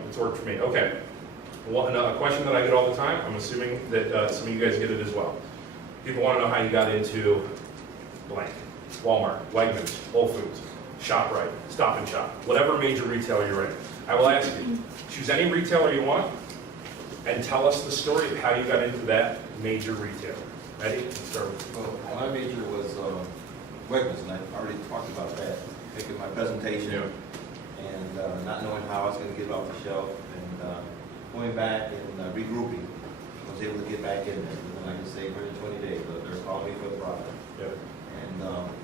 it's worked for me. Okay, a question that I get all the time, I'm assuming that some of you guys get it as well. People want to know how you got into blank. Walmart, Wegmans, Whole Foods, ShopRite, Stop and Shop, whatever major retailer you're in. I will ask you, choose any retailer you want and tell us the story of how you got into that major retailer. Ready? Let's start with you. Well, my major was Wegmans, and I already talked about that. Making my presentation and not knowing how I was going to get it off the shelf, and going back and regrouping. I was able to get back in there, and like I say, 120 days, but they're calling me for the product. Yep. And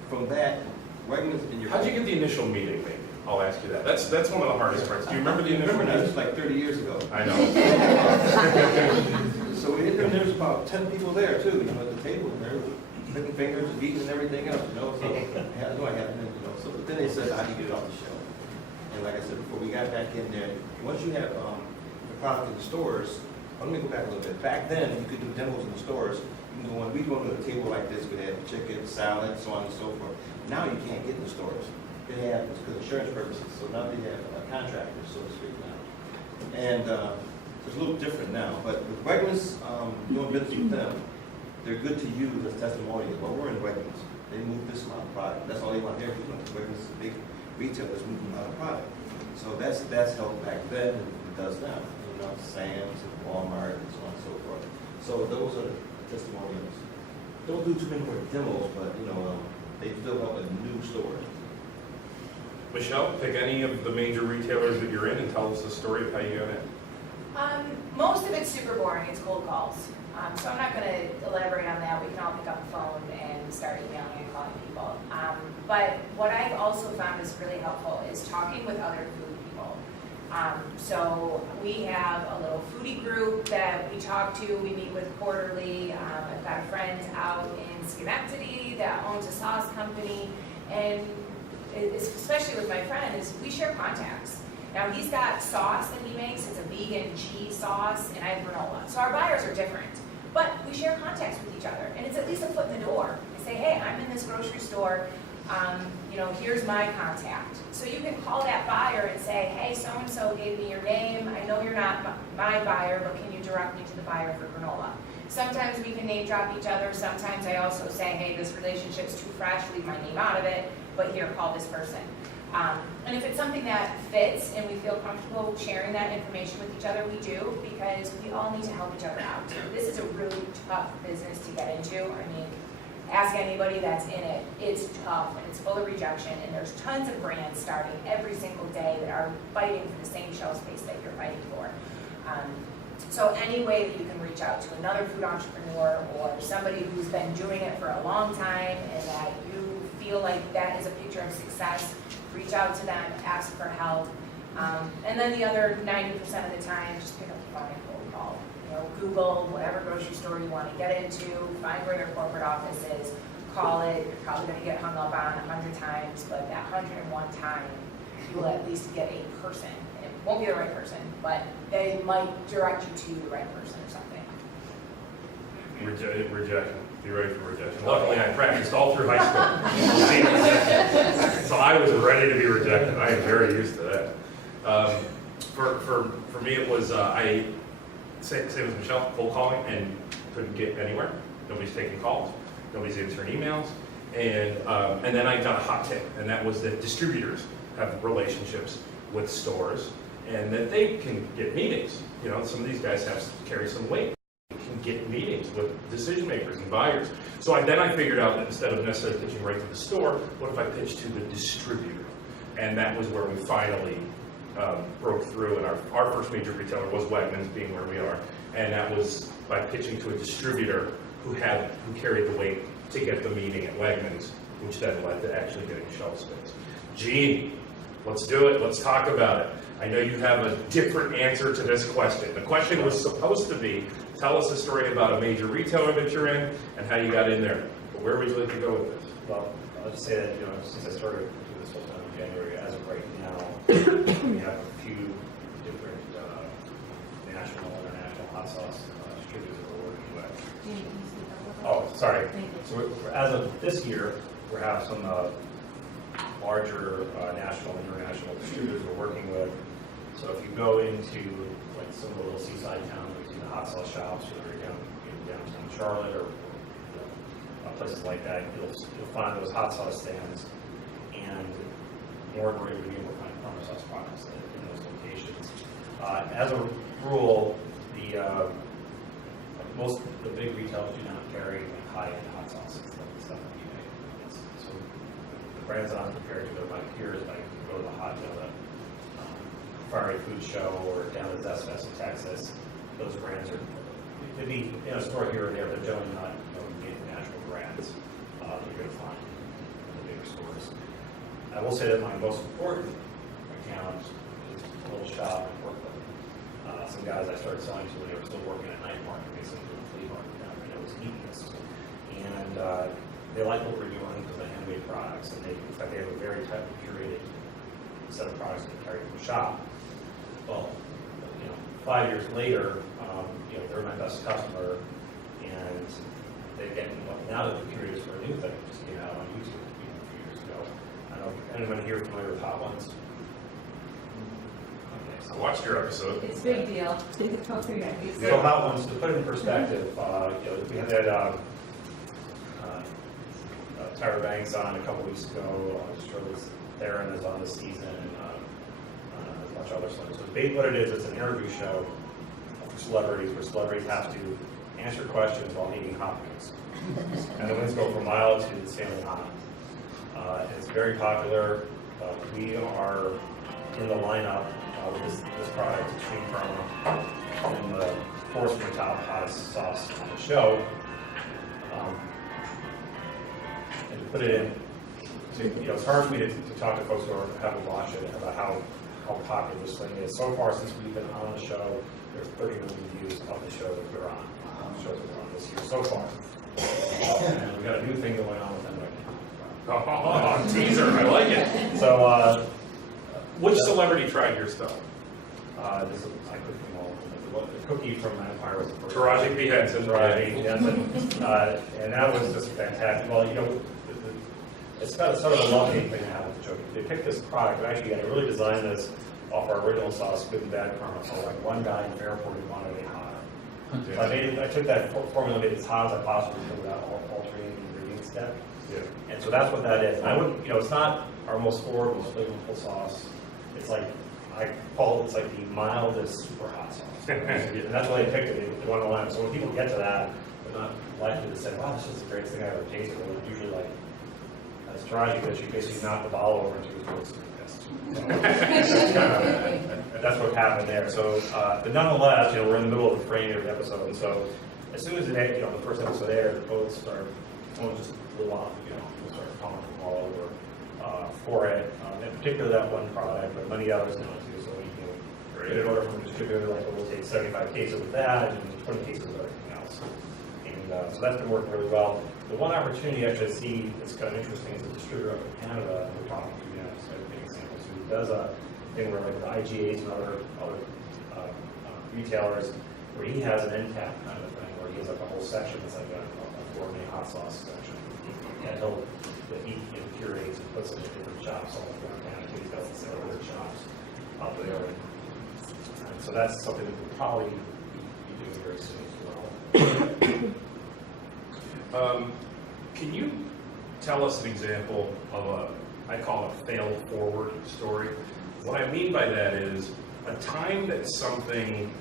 from that, Wegmans in your... How'd you get the initial meeting, maybe? I'll ask you that. That's one of the hardest parts. Do you remember the initial Remember now, meeting? this was like 30 years ago. I know. So we hit there, and there was about 10 people there too, you know, at the table, and they're licking fingers and eating and everything else, you know, so, I know I hadn't, you know, so, but then they said, how do you get it off the shelf? And like I said before, we got back in there, once you have the product in the stores, let me go back a little bit. Back then, you could do demos in the stores. You know, when we go to a table like this, we had chicken, salad, so on and so forth. Now you can't get in the stores. They have, it's because of insurance purposes, so now they have contractors, so to speak now. And it's a little different now, but with Wegmans, doing business with them, they're good to use as testimonials. Well, we're in Wegmans. They move this amount of product. That's all they want to hear. Wegmans is a big retailer that's moving a lot of product. So that's helped back then, and it does now. You know, Sam's and Walmart and so on and so forth. So those are the testimonials. Don't do too many more demos, but you know, they still help in new stores. Michelle, pick any of the major retailers that you're in and tell us the story of how you got in. Most of it's super boring. It's cold calls. So I'm not going to elaborate on that. We can all pick up the phone and start emailing and calling people. But what I've also found is really helpful is talking with other food people. So we have a little foodie group that we talk to, we meet with quarterly. I've got a friend out in Schenectady that owns a sauce company, and especially with my friend, is we share contacts. Now he's got sauce that he makes, it's a vegan cheese sauce, and I have granola. So our buyers are different, but we share contacts with each other, and it's at least a foot in the door. I say, hey, I'm in this grocery store, you know, here's my contact. So you can call that buyer and say, hey, so-and-so gave me your name. I know you're not my buyer, but can you direct me to the buyer for granola? Sometimes we can name drop each other. Sometimes I also say, hey, this relationship's too fresh, leave my name out of it, but here, call this person. And if it's something that fits and we feel comfortable sharing that information with each other, we do, because we all need to help each other out. This is a really tough business to get into. I mean, ask anybody that's in it. It's tough and it's full of rejection, and there's tons of brands starting every single day that are fighting for the same shelf space that you're fighting for. So any way that you can reach out to another food entrepreneur or somebody who's been doing it for a long time and that you feel like that is a picture of success, reach out to them, ask for help. And then the other 90% of the time, just pick up the phone and cold call. You know, Google whatever grocery store you want to get into, find where their corporate office is, call it. You're probably going to get hung up on 100 times, but that 101 time, you will at least get a person. It won't be the right person, but they might direct you to the right person or something. Rejection. Be ready for rejection. Luckily, I practiced all through high school. So I was ready to be rejected. I am very used to that. For me, it was, same as Michelle, cold calling and couldn't get anywhere. Nobody's taking calls. Nobody's answering emails. And then I got a hot tip, and that was that distributors have relationships with stores and that they can get meetings. You know, some of these guys carry some weight. Can get meetings with decision makers and buyers. So then I figured out that instead of necessarily pitching right to the store, what if I pitched to the distributor? And that was where we finally broke through, and our first major retailer was Wegmans, being where we are, and that was by pitching to a distributor who carried the weight to get the meeting at Wegmans, which then led to actually getting shelf space. Gene, let's do it. Let's talk about it. I know you have a different answer to this question. The question was supposed to be, tell us a story about a major retailer that you're in and how you got in there. But where would you like to go with this? Well, I'll just say that, you know, since I started doing this full time in January, as of right now, we have a few different national and international hot sauce distributors that we're working with. Oh, sorry. So as of this year, we have some larger national and international distributors we're working with. So if you go into like some of the little seaside towns, we see the hot sauce shops, or down in downtown Charlotte, or places like that, you'll find those hot sauce stands, and more and more you'll be able to find Parma sauce products in those locations. As a rule, most of the big retailers do not carry like high-end hot sauces like the stuff that we make. So the brands that I'm compared to, they're my peers. If I go to the Fiery Food Show or down to Zest Fest in Texas, those brands are, they'd be in a store here or there, they're generally not international brands that you're going to find in the bigger stores. I will say that my most important account is a little shop in Brooklyn. Some guys I started selling to when they were still working at night market, basically a flea market down there, and it was neatness. And they like what we're doing because the handmade products, and in fact, they have a very tightly curated set of products that they carry from the shop. Well, 5 years later, they're my best customer, and they're getting, now that the curators for a new thing just came out on YouTube a few years ago. I don't know if anyone here is familiar with Hot Ones. I watched your episode. It's a big deal. So Hot Ones, to put it in perspective, we had that Tyra Banks on a couple weeks ago. Charlize Theron is on this season, and a bunch of other celebrities. So what it is, it's an interview show for celebrities where celebrities have to answer questions while eating hot wings. And the wings go from mild to insanely hot. It's very popular. We are in the lineup with this product, Extreme Parma, and the Force from the top hottest sauce on the show. And to put it in, it's hard for me to talk to folks who haven't watched it about how popular this thing is. So far, since we've been on the show, there's 30 million views of the show that we're on, shows that we're on this year so far. And we've got a new thing going on with them right now. Oh, teaser, I like it. So, Which celebrity tried your stuff? this is, I could come all, the cookie from Empire was the first. Taraji P. Henson. Taraji Henson. And that was just fantastic. Well, it's got a sort of a love-hate thing to happen with the show. They picked this product, but actually I really designed this off our original sauce, Good and Bad Karma. So like one guy in Fairport who wanted it hotter. So I took that formula, made it as hot as I possibly could without altering the ingredient step. Yeah. And so that's what that is. And I wouldn't, it's not our most forward, most flavorful sauce. It's like, I call it, it's like the mildest super hot sauce. And that's why they picked it. They wanted to line. So when people get to that, they're not likely to say, wow, this is the greatest thing I ever tasted. They're usually like, that's Taraji, because she basically knocked the bottle over and she was really pissed. So, that's what happened there. So, but nonetheless, we're in the middle of the frame of the episode. And so as soon as the first episode aired, the boats start, someone just blew off, people start calling from all over for it. In particular, that one product, but many others now too. So we get an order from a distributor, like we'll take 75 cases of that and 20 cases of everything else. And so that's been working really well. The one opportunity actually I see that's kind of interesting is a distributor up in Canada, and we're talking to now, just a big example, who does a thing where like the IGAs and other retailers, where he has an end cap kind of thing, where he has like a whole section that's like a gourmet hot sauce section. And he curates and puts it in different shops all over Canada. He's got some other shops out there. And so that's something that we'll probably be doing very soon as well. Can you tell us an example of I call it a failed forward story? What I mean by that is a time that something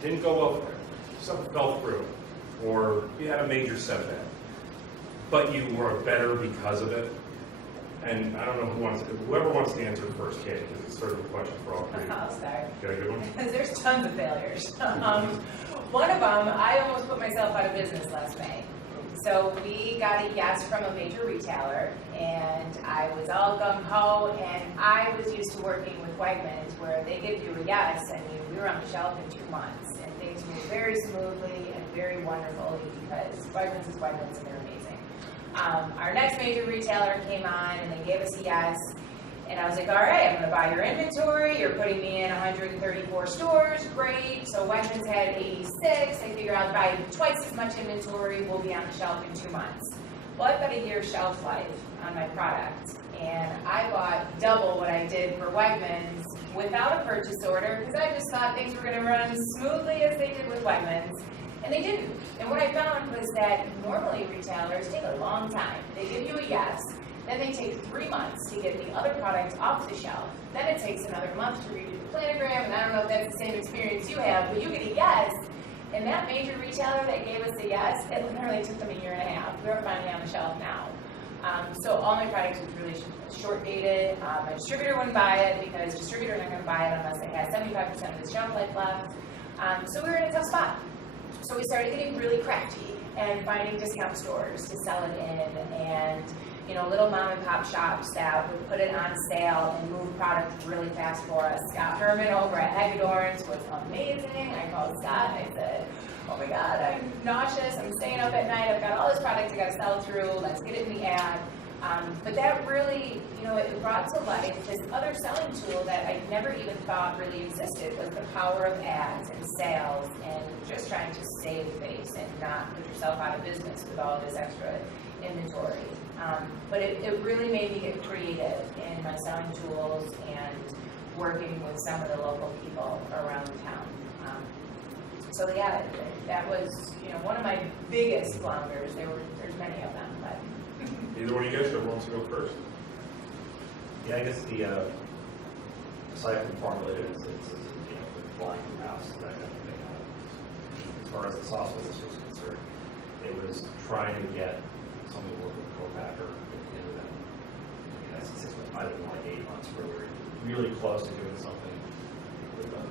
didn't go well for you, something fell through, or you had a major setback, but you were better because of it. And I don't know whoever wants to answer first, Kate, because it's sort of a question for all three. I'll start. Got a good one? Because there's tons of failures. One of them, I almost put myself out of business last May. So we got a yes from a major retailer, and I was all gung-ho, and I was used to working with Wegmans where they give you a yes, and we were on the shelf in 2 months, and things moved very smoothly and very wonderfully because Wegmans is Wegmans and they're amazing. Our next major retailer came on, and they gave us a yes, and I was like, all right, I'm going to buy your inventory. You're putting me in 134 stores. Great. So Wegmans had 86. I figured I'll buy twice as much inventory. We'll be on the shelf in 2 months. Well, I've got a year shelf life on my product, and I bought double what I did for Wegmans without a purchase order, because I just thought things were gonna run smoothly as they did with Wegmans, and they didn't. And what I found was that normally retailers take a long time. They give you a yes, then they take 3 months to get the other products off the shelf. Then it takes another month to redo the planogram, and I don't know if that's the same experience you have, but you get a yes. And that major retailer that gave us a yes, it literally took them a year and a half. We're finally on the shelf now. So all my products was really short dated. My distributor wouldn't buy it because distributors aren't going to buy it unless it has 75% of its shelf life left. So we were in a tough spot. So we started getting really crafty and finding discount stores to sell it in, and little mom and pop shops that would put it on sale and move product really fast for us. Scott Herman over at Hagedorn's was amazing. I called Scott and I said, oh my God, I'm nauseous, I'm staying up at night, I've got all this product I got to sell through, let's get it in the ad. But that really, it brought to life this other selling tool that I never even thought really existed, was the power of ads and sales and just trying to save face and not put yourself out of business with all this extra inventory. But it really made me get creative in my selling tools and working with some of the local people around town. So yeah, that was one of my biggest flounders. There's many of them, but. Either one of you guys, whoever wants to go first. Yeah, I guess aside from formulated, it's flying through house, that kind of thing. As far as the sauce business was concerned, it was trying to get something to work with a co-packer into them. That's 6 months, I don't know, like 8 months, where we were really close to doing something with I'm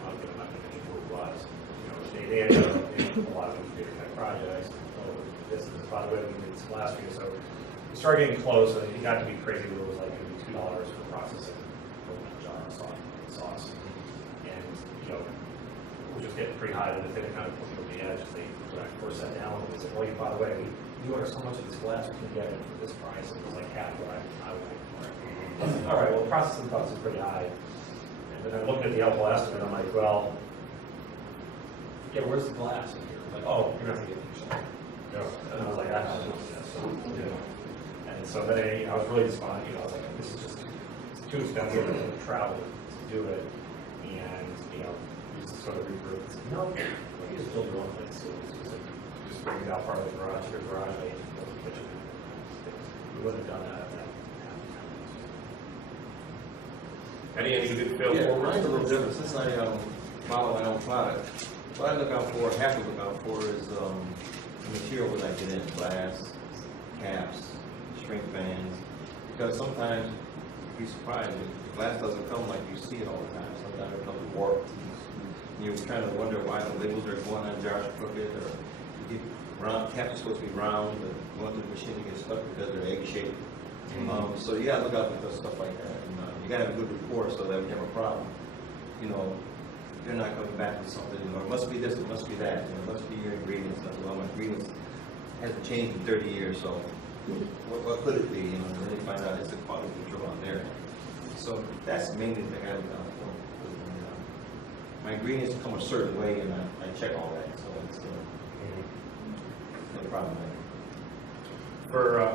not going to mention who it was. They had a lot of big kind of projects. This is by the way we did this last year, so we started getting close, and it got to be crazy. It was like going to be $2 for processing a jar of sauce, and we just getting pretty high. And the thing that kind of put me over the edge is when I first sat down, they said, "Well, by the way, we order so much of this glass, we can get it for this price." And it was like half what I would pay for it. All right, well, the processing cost is pretty high, and then I looked at the LPL estimate. I'm like, well, yeah, where's the glass in here? Like, oh, you're not going to get the shelf. And I was like, I don't know. And so then I was really disappointed. I was like, this is just too expensive to travel to do it. And we just sort of regrouped. No, you just build your own place. So just bring it out part of the garage, your garage, and build the kitchen. We wouldn't have done that at that time. Any good fail Yeah, forward? mine's a little different. Since I model my own product, what I look out for, have to look out for, is the material that I get in, glass, caps, shrink bands, because sometimes you'd be surprised if glass doesn't come like you see it all the time. Sometimes it comes warped. You're trying to wonder why the labels are going on jars crooked, or you get round, caps are supposed to be round, but going through the machine you get stuck because they're egg-shaped. So you gotta look out for stuff like that. And, you gotta have a good rapport so that when you have a problem, they're not coming back with something, it must be this, it must be that, it must be your ingredients. Well, my ingredients hasn't changed in 30 years, so what could it be? And then you find out it's the quality control on there. So that's the main thing I look out for. My ingredients come a certain way, and I check all that, so it's no problem there.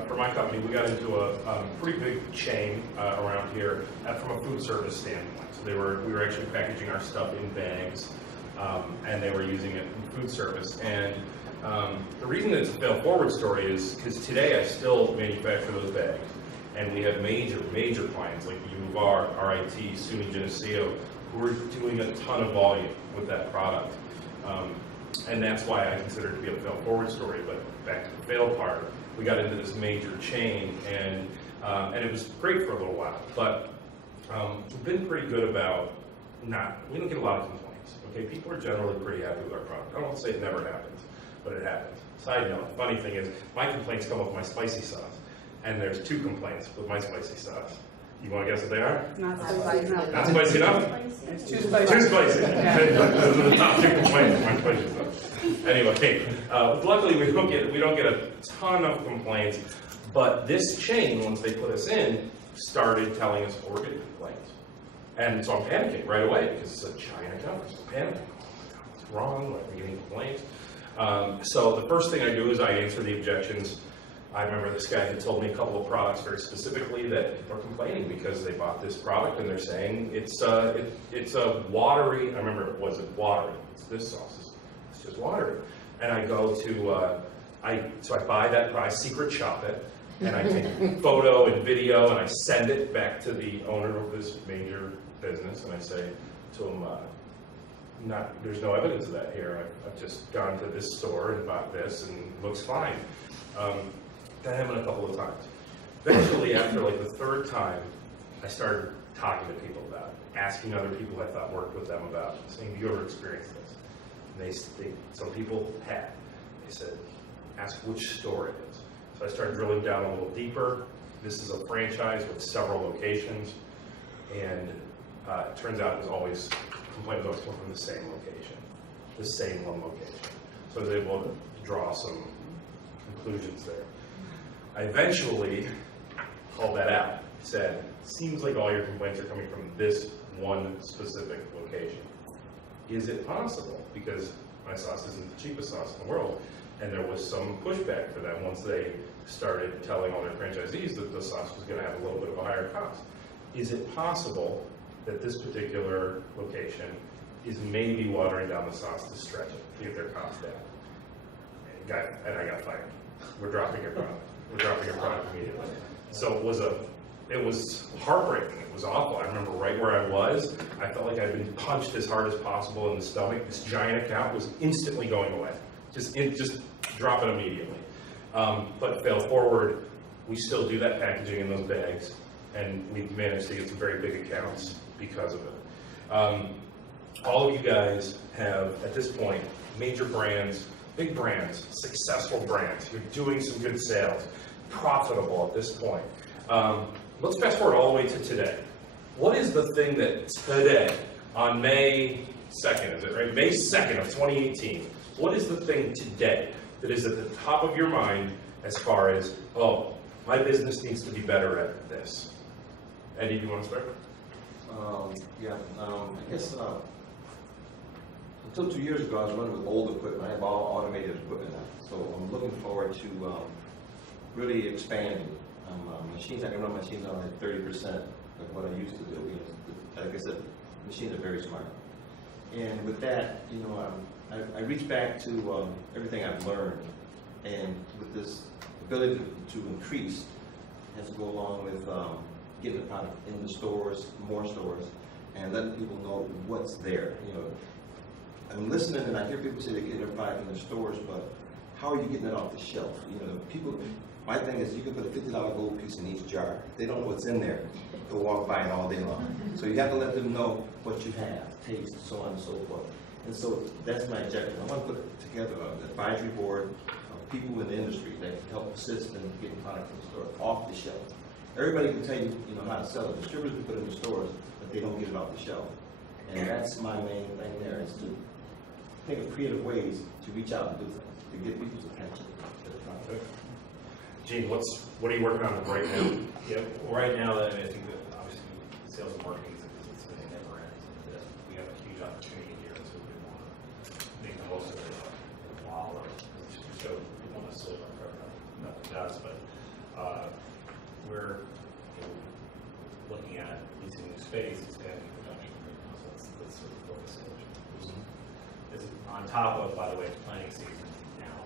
For my company, we got into a pretty big chain around here from a food service standpoint. So we were actually packaging our stuff in bags, and they were using it in food service. And the reason it's a fail forward story is because today I still manufacture those bags, and we have major clients like UVAR, RIT, SUNY Geneseo, who are doing a ton of volume with that product. And that's why I consider it to be a fail forward story. But back to the fail part, we got into this major chain, and it was great for a little while, but we've been pretty good about we don't get a lot of complaints. Okay, people are generally pretty happy with our product. I don't want to say it never happens, but it happens. Side note, funny thing is, my complaints come with my spicy sauce, and there's 2 complaints with my spicy sauce. You want to guess what they are? Not spicy enough. Not spicy enough? It's too spicy. Too spicy. Those are the top 2 complaints with my spicy sauce. Anyway, luckily we don't get a ton of complaints, but this chain, once they put us in, started telling us, we're getting complaints. And so I'm panicking right away because it's a giant account. I'm panicking. What's wrong? Like, we're getting complaints. So the first thing I do is I answer the objections I remember this guy had told me a couple of products very specifically that people are complaining because they bought this product and they're saying it's a watery, I remember it wasn't watery, it's this sauce, it's just watery. And I go to, so I buy that, I secret shop it, and I take a photo and video and I send it back to the owner of this major business and I say to him, there's no evidence of that here. I've just gone to this store and bought this and it looks fine. That happened a couple of times. Eventually, after like the third time, I started talking to people about it, asking other people I thought worked with them about it, saying, have you ever experienced this? And some people had. They said, ask which store it is. So I started drilling down a little deeper. This is a franchise with several locations, and it turns out complaint was always coming from the same location, the same one location. So I was able to draw some conclusions there. I eventually called that out, said, seems like all your complaints are coming from this one specific location. Is it possible? Because my sauce isn't the cheapest sauce in the world, and there was some pushback for them once they started telling all their franchisees that the sauce was going to have a little bit of a higher cost. Is it possible that this particular location is maybe watering down the sauce to stretch it, to get their cost down? And I got fired. We're dropping your product. We're dropping your product immediately. So it was heartbreaking. It was awful. I remember right where I was. I felt like I'd been punched as hard as possible in the stomach. This giant account was instantly going away. Just drop it immediately. But fail forward, we still do that packaging in those bags, and we've managed to get some very big accounts because of it. All of you guys have, at this point, major brands, big brands, successful brands. You're doing some good sales, profitable at this point. Let's fast forward all the way to today. What is the thing that today, on May 2nd, is it right? May 2nd of 2018, what is the thing today that is at the top of your mind as far as, oh, my business needs to be better at this? Eddie, do you want to start? I guess until 2 years ago, I was running with old equipment. I have all automated equipment now. So I'm looking forward to really expanding. Machines, I can run machines on like 30% of what I used to do. You know, like I said, machines are very smart. And with that, you know, I reach back to everything I've learned. And with this ability to increase, has to go along with getting the product in the stores, more stores, and letting people know what's there. You know, I'm listening and I hear people say they're getting their product in the stores, but how are you getting it off the shelf? You know, people, my thing is you can put a $50 gold piece in each jar. If they don't know what's in there, they'll walk by it all day long. So you have to let them know what you have, taste, so on and so forth. And so that's my objective. I want to put together an advisory board of people in the industry that can help assist in getting product from the store off the shelf. Everybody can tell you, you know, how to sell it. Distributors can put it in the stores, but they don't get it off the shelf. And that's my main thing there, is to think of creative ways to reach out and do things, to get people's attention to the product. Gene, what are you working on right now? Yeah, well, right now, I think that obviously sales and marketing is something that never ends. We have a huge opportunity here, so we want to make the most of it while so we want to solve our program. Nothing does, but we're looking at leasing new space, expanding production right now, so that's sort of focus. This is on top of, by the way, it's planning season now,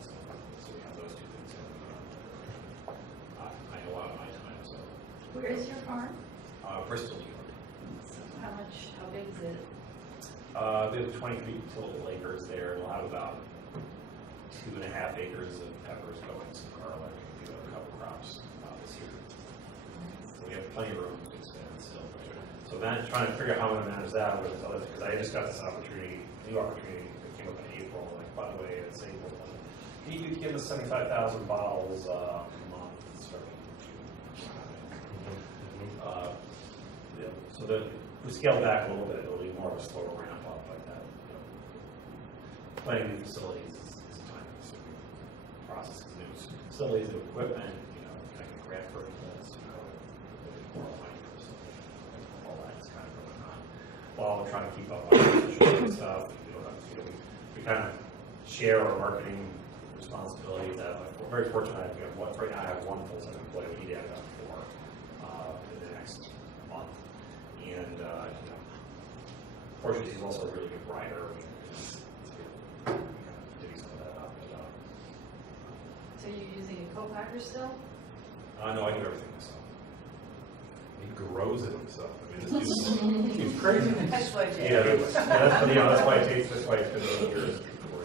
so we have those two things going on. I know a lot of my time, so. Where is your farm? Bristol, New York. So how big is it? We have 23 tillable acres there. We'll have about 2.5 acres of peppers going, some garlic, we have a couple crops this year. So we have plenty of room to expand still. So then trying to figure out how we're going to manage that with other, because I just got this opportunity, new opportunity that came up in April. Like, by the way, it's April. You give us 75,000 bottles a month starting in June. Yeah, so that we scale back a little bit. It'll be more of a slower ramp up like that. You know, planning new facilities is a time-consuming process. New facilities, new equipment. You know, can I get a grant for this? You know, more money for something. All that is kind of going on. While we're trying to keep up on the stuff, we don't have to. We kind of share our marketing responsibilities. I'm very fortunate. Right now I have one full-time employee. We need to have 4 in the next month. And fortunately, he's also a really good writer. Divvy some of that up. So you're using a co-packer still? No, I do everything myself. He grows it himself. I mean, it's crazy. That's what it Yeah, is. that's why it takes, that's why it's been a years before,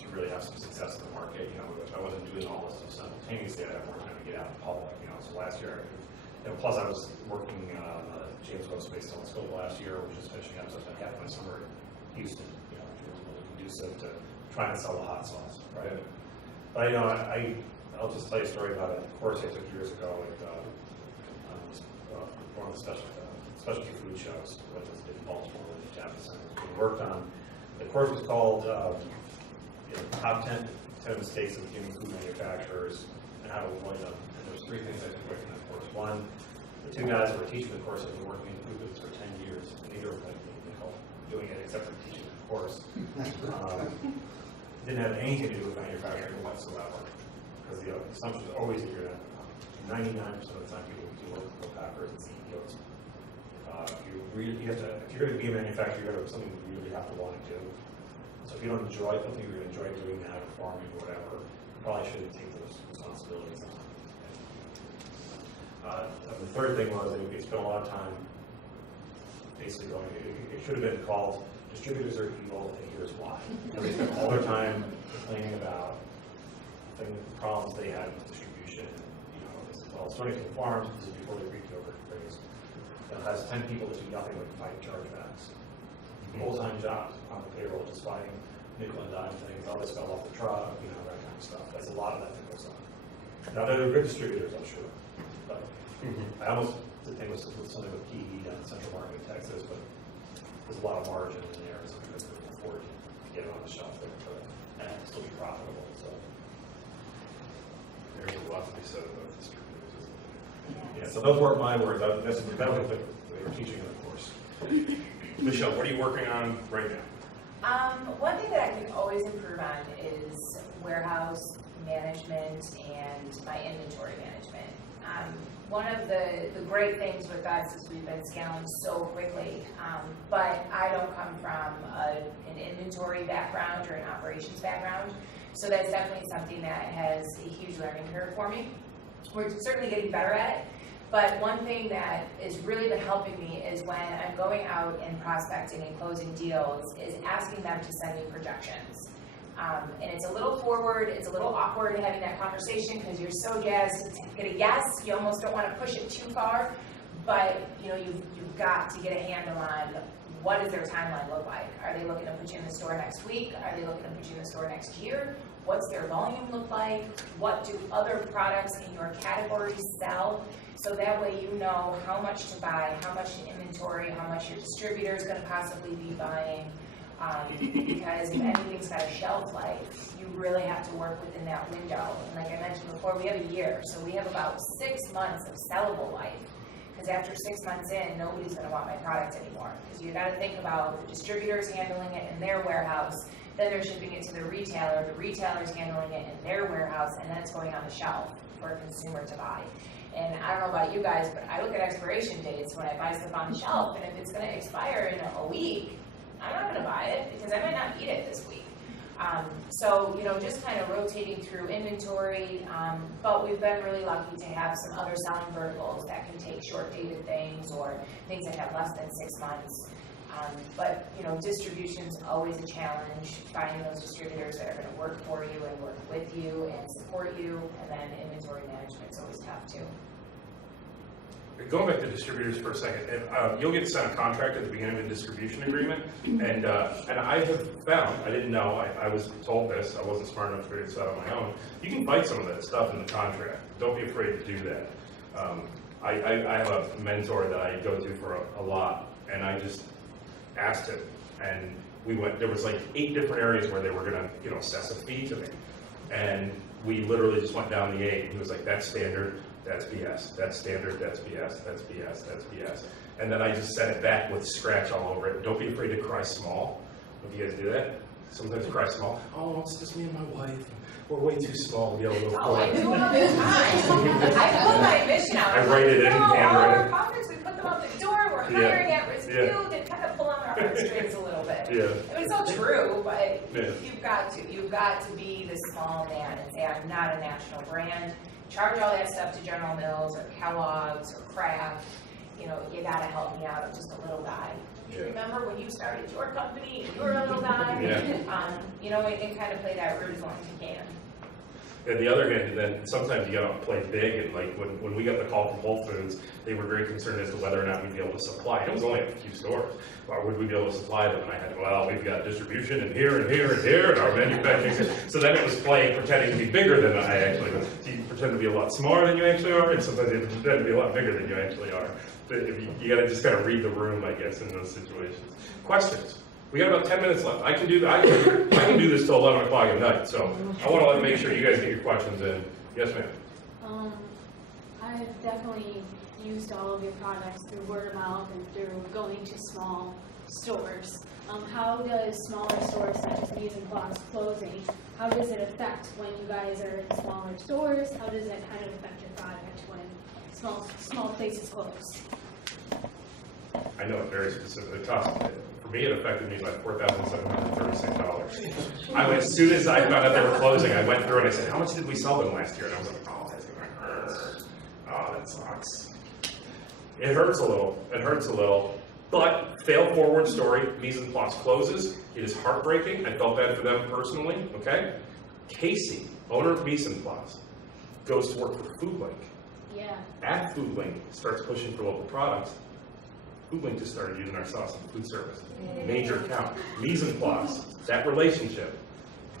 to really have some success in the market. If I wasn't doing all this stuff simultaneously, I'd have more time to get out in public. So last year, plus I was working on James Webb Space Telescope last year, which is finishing up, so I spent half my summer in Houston, which was really conducive to trying to sell the hot sauce, right? But I'll just tell you a story about a course I took years ago at one of the specialty food shows, which was in Baltimore, with the Javits Center. We worked on, the course was called Top 10 Mistakes of Beginning Food Manufacturers and How to Avoid Them. And there was 3 things I took away from that course. One, the 2 guys who were teaching the course had been working in food business for 10 years, and neither of them doing it except for teaching the course. Didn't have anything to do with manufacturing whatsoever. Because the assumption is always that you're 99% of the time people do work with co-packers and CEOs. If you're going to be a manufacturer, you're going to have something you really have to want to do. So if you don't enjoy something, you're going to enjoy doing that or farming or whatever, you probably shouldn't take those responsibilities on. The third thing was they spent a lot of time basically going, it should have been called Distributors Are Evil and Here's Why. They spent all their time complaining about the problems they had with distribution. As well as 22 farms, this is before the Greek yogurt craze, that has 10 people that do nothing but fight chargebacks. Full-time jobs on the payroll, just fighting nickel and dime things, all this fell off the truck, that kind of stuff. That's a lot of that that goes on. Now, they're good distributors, I'm sure. But I almost did think it was something with PE down in Central Market, Texas, but there's a lot of margin in there, so we couldn't afford to get it on the shelf there, and still be profitable. So There's a lot to be said about distributors, isn't there? yeah, so those weren't my words. That was what they were teaching in the course. Michelle, what are you working on right now? One thing that I can always improve on is warehouse management and my inventory management. One of the great things with us is we've been scaling so quickly, but I don't come from an inventory background or an operations background, so that's definitely something that has a huge learning curve for me. We're certainly getting better at it. But one thing that has really been helping me is when I'm going out and prospecting and closing deals is asking them to send me projections. And it's a little forward, it's a little awkward having that conversation because you're so jazzed to get a yes, you almost don't want to push it too far, but you've got to get a handle on what does their timeline look like. Are they looking to put you in the store next week? Are they looking to put you in the store next year? What's their volume look like? What do other products in your category sell? So that way you know how much to buy, how much in inventory, how much your distributor is going to possibly be buying. Because if anything's got a shelf life, you really have to work within that window. And like I mentioned before, we have a year, so we have about 6 months of sellable life. Because after 6 months in, nobody's going to want my product anymore. Because you got to think about the distributors handling it in their warehouse, then they're shipping it to the retailer's handling it in their warehouse, and then it's going on the shelf for a consumer to buy. And I don't know about you guys, but I look at expiration dates when I buy stuff on the shelf, and if it's going to expire in a week, I'm not going to buy it because I might not eat it this week. So, just kind of rotating through inventory, but we've been really lucky to have some other selling verticals that can take short-dated things or things that have less than 6 months. But distribution's always a challenge, finding those distributors that are going to work for you and work with you and support you, and then inventory management's always tough too. Going back to distributors for a second, you'll get sent a contract at the beginning of a distribution agreement, and I have found, I didn't know, I was told this, I wasn't smart enough to figure this out on my own, you can fight some of that stuff in the contract. Don't be afraid to do that. I have a mentor that I go to for a lot, and I just asked him, and there was like 8 different areas where they were gonna, assess a fee to me, and we literally just went down the 8. He was like, that's standard, that's BS, that's standard, that's BS, that's BS, that's BS. And then I just sent it back with scratch all over it. Don't be afraid to cry small If you guys do that, sometimes cry small. Oh, it's just me and my wife. We're way too small to be able to Oh, I afford it. do all the time. I put my mission out. I write it in, All handwrite our projects, we put them out the door, we're hiring at-risk Yeah. youth, and kind of pull on our heartstrings a little bit. Yeah. I mean, it's all true, but Yeah. you've got to be the small man and say, I'm not a national brand. Charge all that stuff to General Mills or Kellogg's or Kraft. You know, you gotta help me out, I'm just a little guy. Yeah. Remember when you started your company and you were a little guy? Yeah. You know, and kind of play that route as long as you can. And the other hand, then sometimes you gotta play big, and like when we got the call from Whole Foods, they were very concerned as to whether or not we'd be able to supply. And it was only a few stores. Or would we be able to supply them? And I had, well, we've got distribution in here and here and here, and our manufacturing. So then it was playing, pretending to be bigger than I actually was. So you pretend to be a lot smaller than you actually are, and sometimes you pretend to be a lot bigger than you actually are. But if you gotta just kind of read the room, I guess, in those situations. Questions? We got about 10 minutes left. I can do that. I can do this till 11 o'clock at night. So I want to make sure you guys get your questions in. Yes, ma'am. I've definitely used all of your products through word of mouth and through going to small stores. How does smaller stores such as Mise en Place closing, how does it affect when you guys are in smaller stores? How does it kind of affect your product when small places close? I know it very specifically. For me, it affected me by $4,736. As soon as I found out they were closing, I went through and I said, how much did we sell them last year? And I was like, oh, that's gonna hurt. Oh, that sucks. It hurts a little. It hurts a little. But fail forward story, Mise en Place closes. It is heartbreaking. I felt bad for them personally, okay? Casey, owner of Mise en Place, goes to work for FoodLink. Yeah. At FoodLink, starts pushing for local products. FoodLink just started using our sauce in food service. Major account. Mise en Place, that relationship.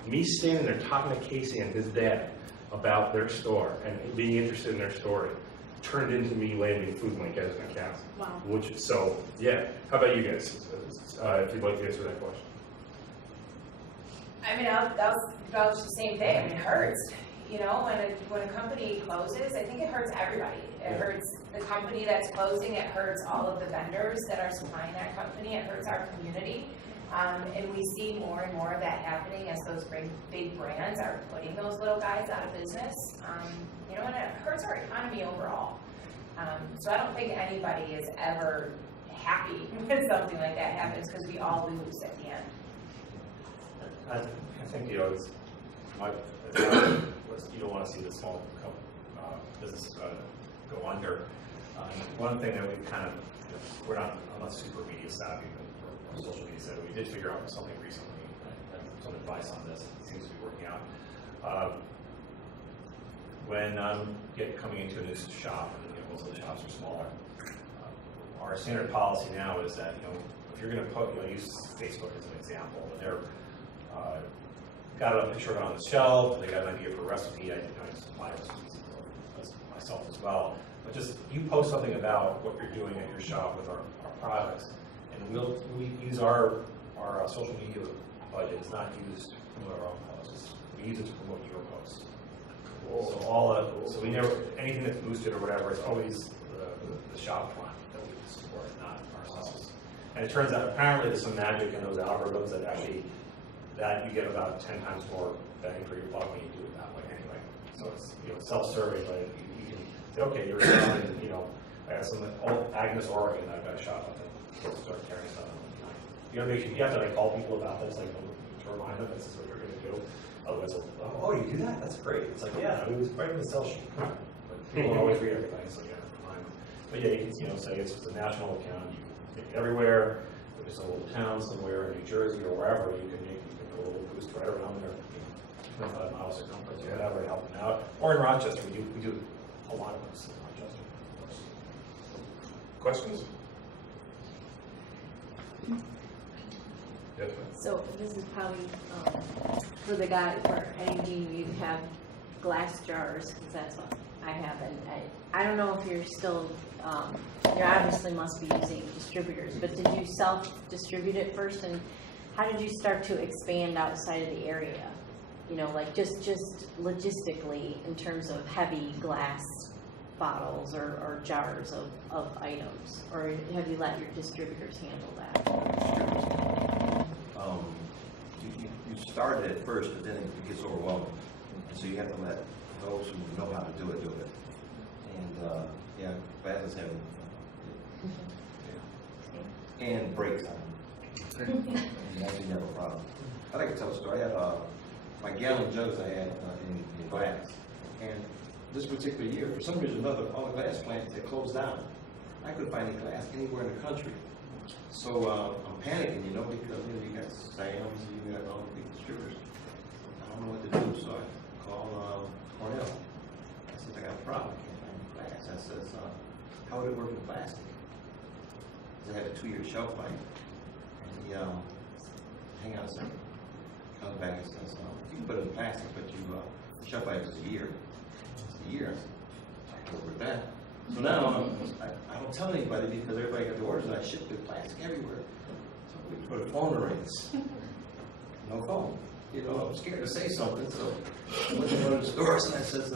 Me standing there talking to Casey and his dad about their store and being interested in their story turned into me landing FoodLink as an account. Wow. So, yeah. How about you guys? If you'd like to answer that question. I mean, I'll vouch the same thing. I mean, it hurts. You know, when a company closes, I think it hurts everybody. It hurts the company that's closing. It hurts all of the vendors that are supplying that company. It hurts our community. And we see more and more of that happening as those big brands are putting those little guys out of business. You know, and it hurts our economy overall. So I don't think anybody is ever happy when something like that happens because we all lose at the end. I think, you know, you don't want to see the small business go under. One thing that we kind of, I'm not super media savvy, or social media savvy. We did figure out something recently, some advice on this. It seems to be working out. When I'm coming into a new shop, and most of the shops are smaller, our standard policy now is that if you're going to put, use Facebook as an example, and they're got a picture of it on the shelf, they got an idea for a recipe. I just apply recipes myself as well. But just you post something about what you're doing at your shop with our products, and we use our social media budget. It's not used to promote our own posts. We use it to promote your posts. So we never, anything that's boosted or whatever, it's always the shop front that we support, not ourselves. And it turns out apparently there's some magic in those algorithms that you get about 10 times more bang for your buck when you do it that way anyway. So it's self-serving, but you can say, okay, you're in, I got some Agnes, Oregon, I've got a shop up there. Start carrying stuff. You have to call people about this, to remind them this is what you're going to do. Otherwise, oh, you do that? That's great. It's like, yeah, it was right in the sell sheet. But people don't always read everything, so you have to remind them. But yeah, you can say it's a national account. You can make it everywhere. If there's a little town somewhere in New Jersey or wherever, you can put a little boost right around there, 25 miles circumference or whatever to help them out. Or in Rochester, we do a lot of this in Rochester. Questions? Yes, ma'am. So this is probably for the guy, for anything you have glass jars, because that's what I have, and I don't know if you're still, you obviously must be using distributors, but did you self-distribute it first, and how did you start to expand outside of the area? Like just logistically in terms of heavy glass bottles or jars of items, or have you let your distributors handle that? you start it at first, but then it gets overwhelming. And so you have to let those who know how to do it. And, yeah, classes have, and breaks on them. And that's never a problem. I like to tell a story. I had my gallon jugs I had in glass. And this particular year, for some reason or another, all the glass plants had closed down. I couldn't find any glass anywhere in the country. So I'm panicking, you know, because you got Sam's, you got all the big distributors. I don't know what to do, so I called Cornell. I said, I got a problem, I can't find glass. I says, how would it work in plastic? Because I had a 2-year shelf life. And he, hang on a second, comes back and says, you can put it in plastic, but the shelf life is a year. It's a year. I said, I can work with that. So now I don't tell anybody because everybody got the orders and I ship the plastic everywhere. So we put a phone in the rings. No phone. You know, I'm scared to say something, so I went to one of the stores and I says,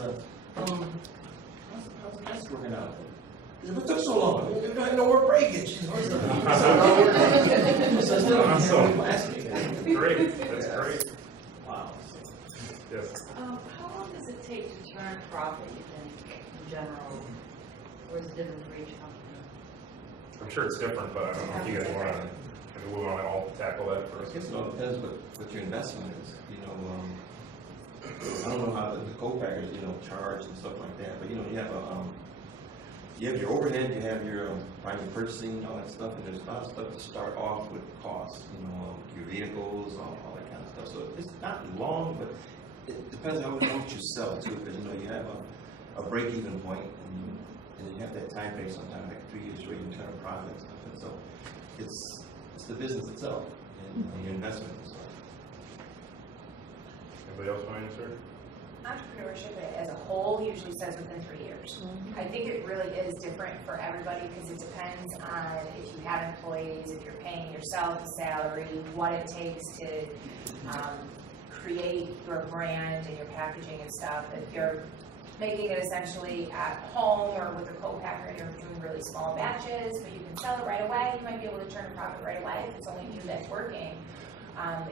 how's the plastic working out? He said, what took so long? We don't know where breakage. He says, no, I can't work plastic. Great, that's great. Wow. Yes. How long does it take to turn a profit, you think, in general? Or is it different for each company? I'm sure it's different, but I don't know if you guys want to, maybe we want to all tackle that I first. guess it all depends what your investment is. You know, I don't know how the co-packers, you know, charge and stuff like that, but you know, you have your overhead, you have your private purchasing, all that stuff, and there's a lot of stuff to start off with cost. You know, your vehicles, all that kind of stuff. So it's not long, but it depends on how much you sell too, because you know you have a break-even point, and you have that time base sometimes, like 3 years where you can turn a profit and stuff. And so it's the business itself and your investment and stuff. Anybody else want to answer? Entrepreneurship as a whole usually says within 3 years. I think it really is different for everybody because it depends on if you have employees, if you're paying yourself a salary, what it takes to create your brand and your packaging and stuff. If you're making it essentially at home or with a co-packer and you're doing really small batches, but you can sell it right away, you might be able to turn a profit right away if it's only you that's working.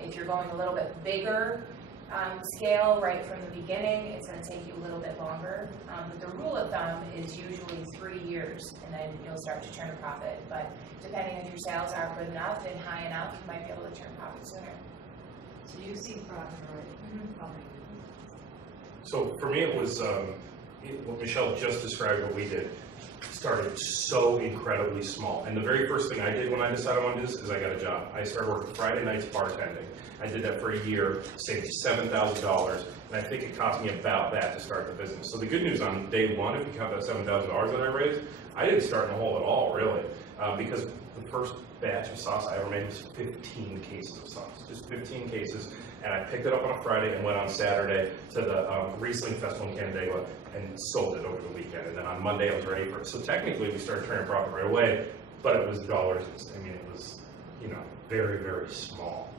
If you're going a little bit bigger scale right from the beginning, it's going to take you a little bit longer. But the rule of thumb is usually 3 years, and then you'll start to turn a profit. But depending if your sales are good enough and high enough, you might be able to turn profit sooner. So you see profit already? Okay. So for me, it was what Michelle just described. What we did started so incredibly small. And the very first thing I did when I decided I wanted to do this is I got a job. I started working Friday nights bartending. I did that for a year, saved $7,000, and I think it cost me about that to start the business. So the good news on day one, if you count that $7,000 that I raised, I didn't start in the hole at all, really, because the first batch of sauce I ever made was 15 cases of sauce, just 15 cases. And I picked it up on a Friday and went on Saturday to the Riesling Festival in Canandaigua and sold it over the weekend. And then on Monday I was ready for it. So technically we started turning profit right away, but it was dollars. I mean, it was, you know, very, very small.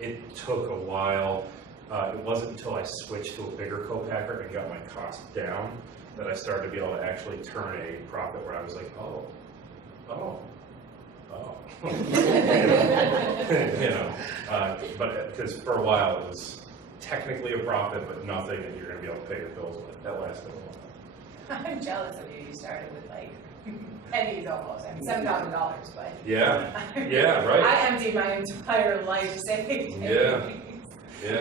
It took a while. It wasn't until I switched to a bigger co-packer and got my costs down that I started to be able to actually turn a profit where I was like, oh. You know, but because for a while it was technically a profit, but nothing that you're going to be able to pay your bills with. That lasted a while. I'm jealous of you. You started with like pennies almost. I mean, $7,000, but Yeah, right. I emptied my entire life savings. Yeah.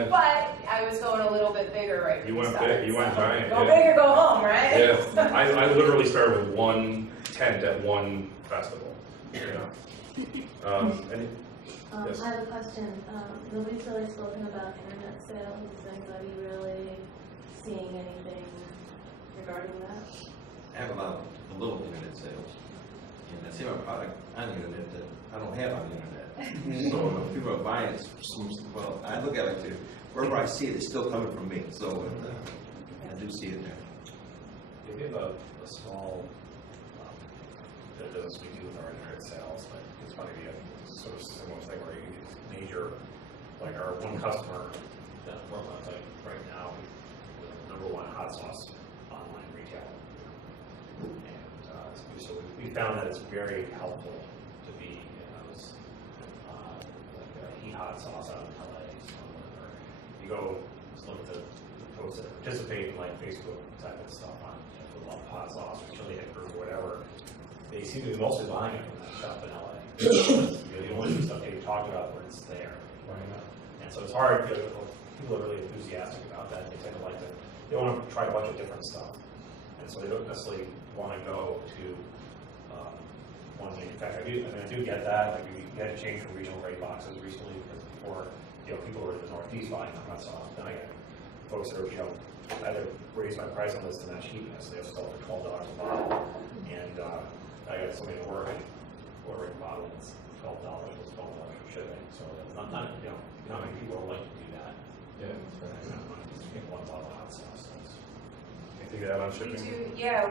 But I was going a little bit bigger right You from the went start, big. You went giant. Go Yeah. big or go home, right? Yeah. I literally started with one tent at one festival. You know. Yes. I have a question. Nobody's really spoken about internet sales. Is anybody really seeing anything regarding that? I have a little internet sales, and I see my product on the internet that I don't have on the internet. So if people are buying it, well, I look at it too. Wherever I see it, it's still coming from me. So I do see it there. If we have a small bit of business we do with our internet sales, like it's probably a sort of similar thing where you major, like our one customer that we're on, like right now, the #1 hot sauce online retailer. And so we found that it's very helpful to be in those like heat hot sauce out in LA, or you go look at the posts that participate in like Facebook type of stuff on hot sauce or chili pepper or whatever. They seem to be mostly buying it from that shop in LA. The only stuff they talk about where it's there, right? And so it's hard. People are really enthusiastic about that. They tend to like to. They want to try a bunch of different stuff, and so they don't necessarily want to go to one manufacturer. I do get that. Like we had to change from regional rate boxes recently because before, people were in the Northeast buying hot sauce. Then I get folks that are, I had to raise my price on this to match heatness. They have to sell for $12 a bottle, and I got somebody to work ordering a bottle. It's $12 plus $12 for shipping. So it's not many people are willing to do that. Yeah, that's right. Just get one bottle of hot sauce. I think that on shipping.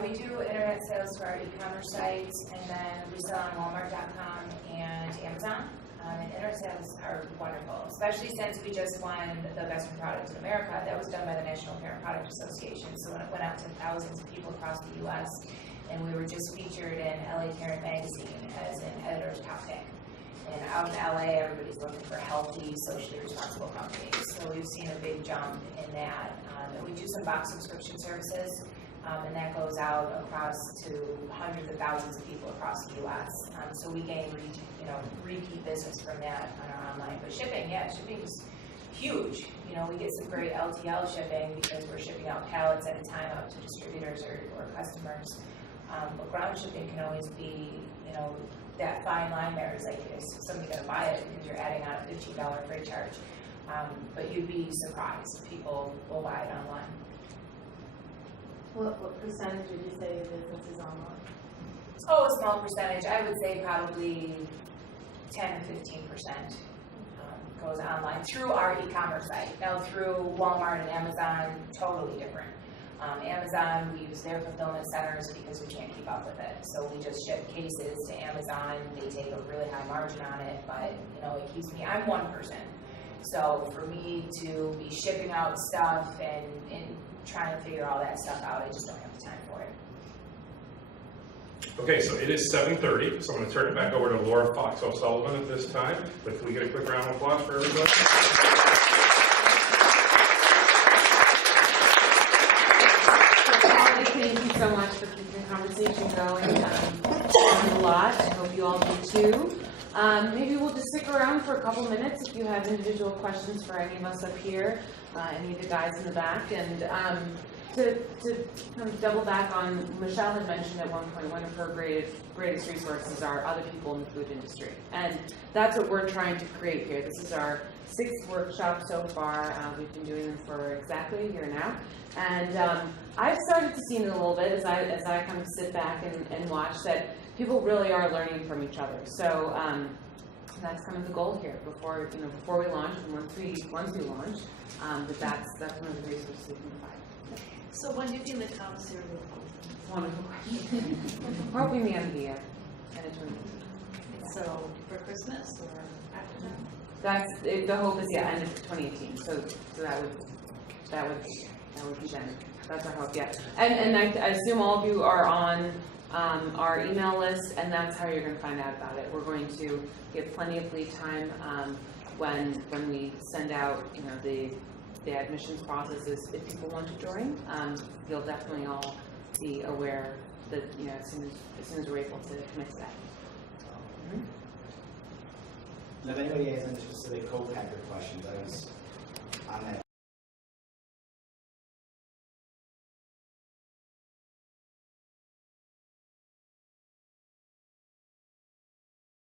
We do internet sales for our e-commerce sites, and then we sell on Walmart.com and Amazon. And internet sales are wonderful, especially since we just won the Best in Products in America. That was done by the National Parent Product Association, so it went out to thousands of people across the U.S., and we were just featured in LA Parent Magazine as an editor's top pick. And out in LA, everybody's looking for healthy, socially responsible companies. So we've seen a big jump in that. And we do some box subscription services, and that goes out across to hundreds of thousands of people across the U.S. So we gain repeat business from that on our online. But shipping is huge. We get some great LTL shipping because we're shipping out pallets at a time out to distributors or customers. But ground shipping can always be, that fine line there is like, is somebody going to buy it because you're adding on a $15 freight charge? But you'd be surprised. People will buy it online. What percentage would you say of business is online? Oh, a small percentage. I would say probably 10 to 15% goes online through our e-commerce site. Now through Walmart and Amazon, totally different. Amazon, we use their fulfillment centers because we can't keep up with it. So we just ship cases to Amazon. They take a really high margin on it, but it keeps me, I'm one person. So for me to be shipping out stuff and trying to figure all that stuff out, I just don't have the time for it. Okay, so it is 7:30, so I'm going to turn it back over to Laura Fox O'Sullivan at this time. But can we get a quick round of applause for everybody? Thank you so much for keeping the conversation going. Learned a lot. I hope you all do too. Maybe we'll just stick around for a couple minutes if you have individual questions for any of us up here, any of the guys in the back. And to kind of double back on, Michelle had mentioned at one point one of her greatest resources are other people in the food industry. And that's what we're trying to create here. This is our 6th workshop so far. We've been doing them for exactly a year now. And I've started to see it a little bit as I kind of sit back and watch that people really are learning from each other. So that's kind of the goal here before we launch, and once we launch, that's one of the resources we can provide. So when do you think the top cereal will Wonderful question. We're hoping the end of the year, end of 2018. open? So for Christmas or after that? That's the hope is end of 2018. So that would be then. That's our hope, yeah. And I assume all of you are on our email list, and that's how you're going to find out about it. We're going to give plenty of lead time when we send out the admissions processes. If people want to join, you'll definitely all be aware that as soon as we're able to commit to that. If anybody has any specific co-packer questions, I was on that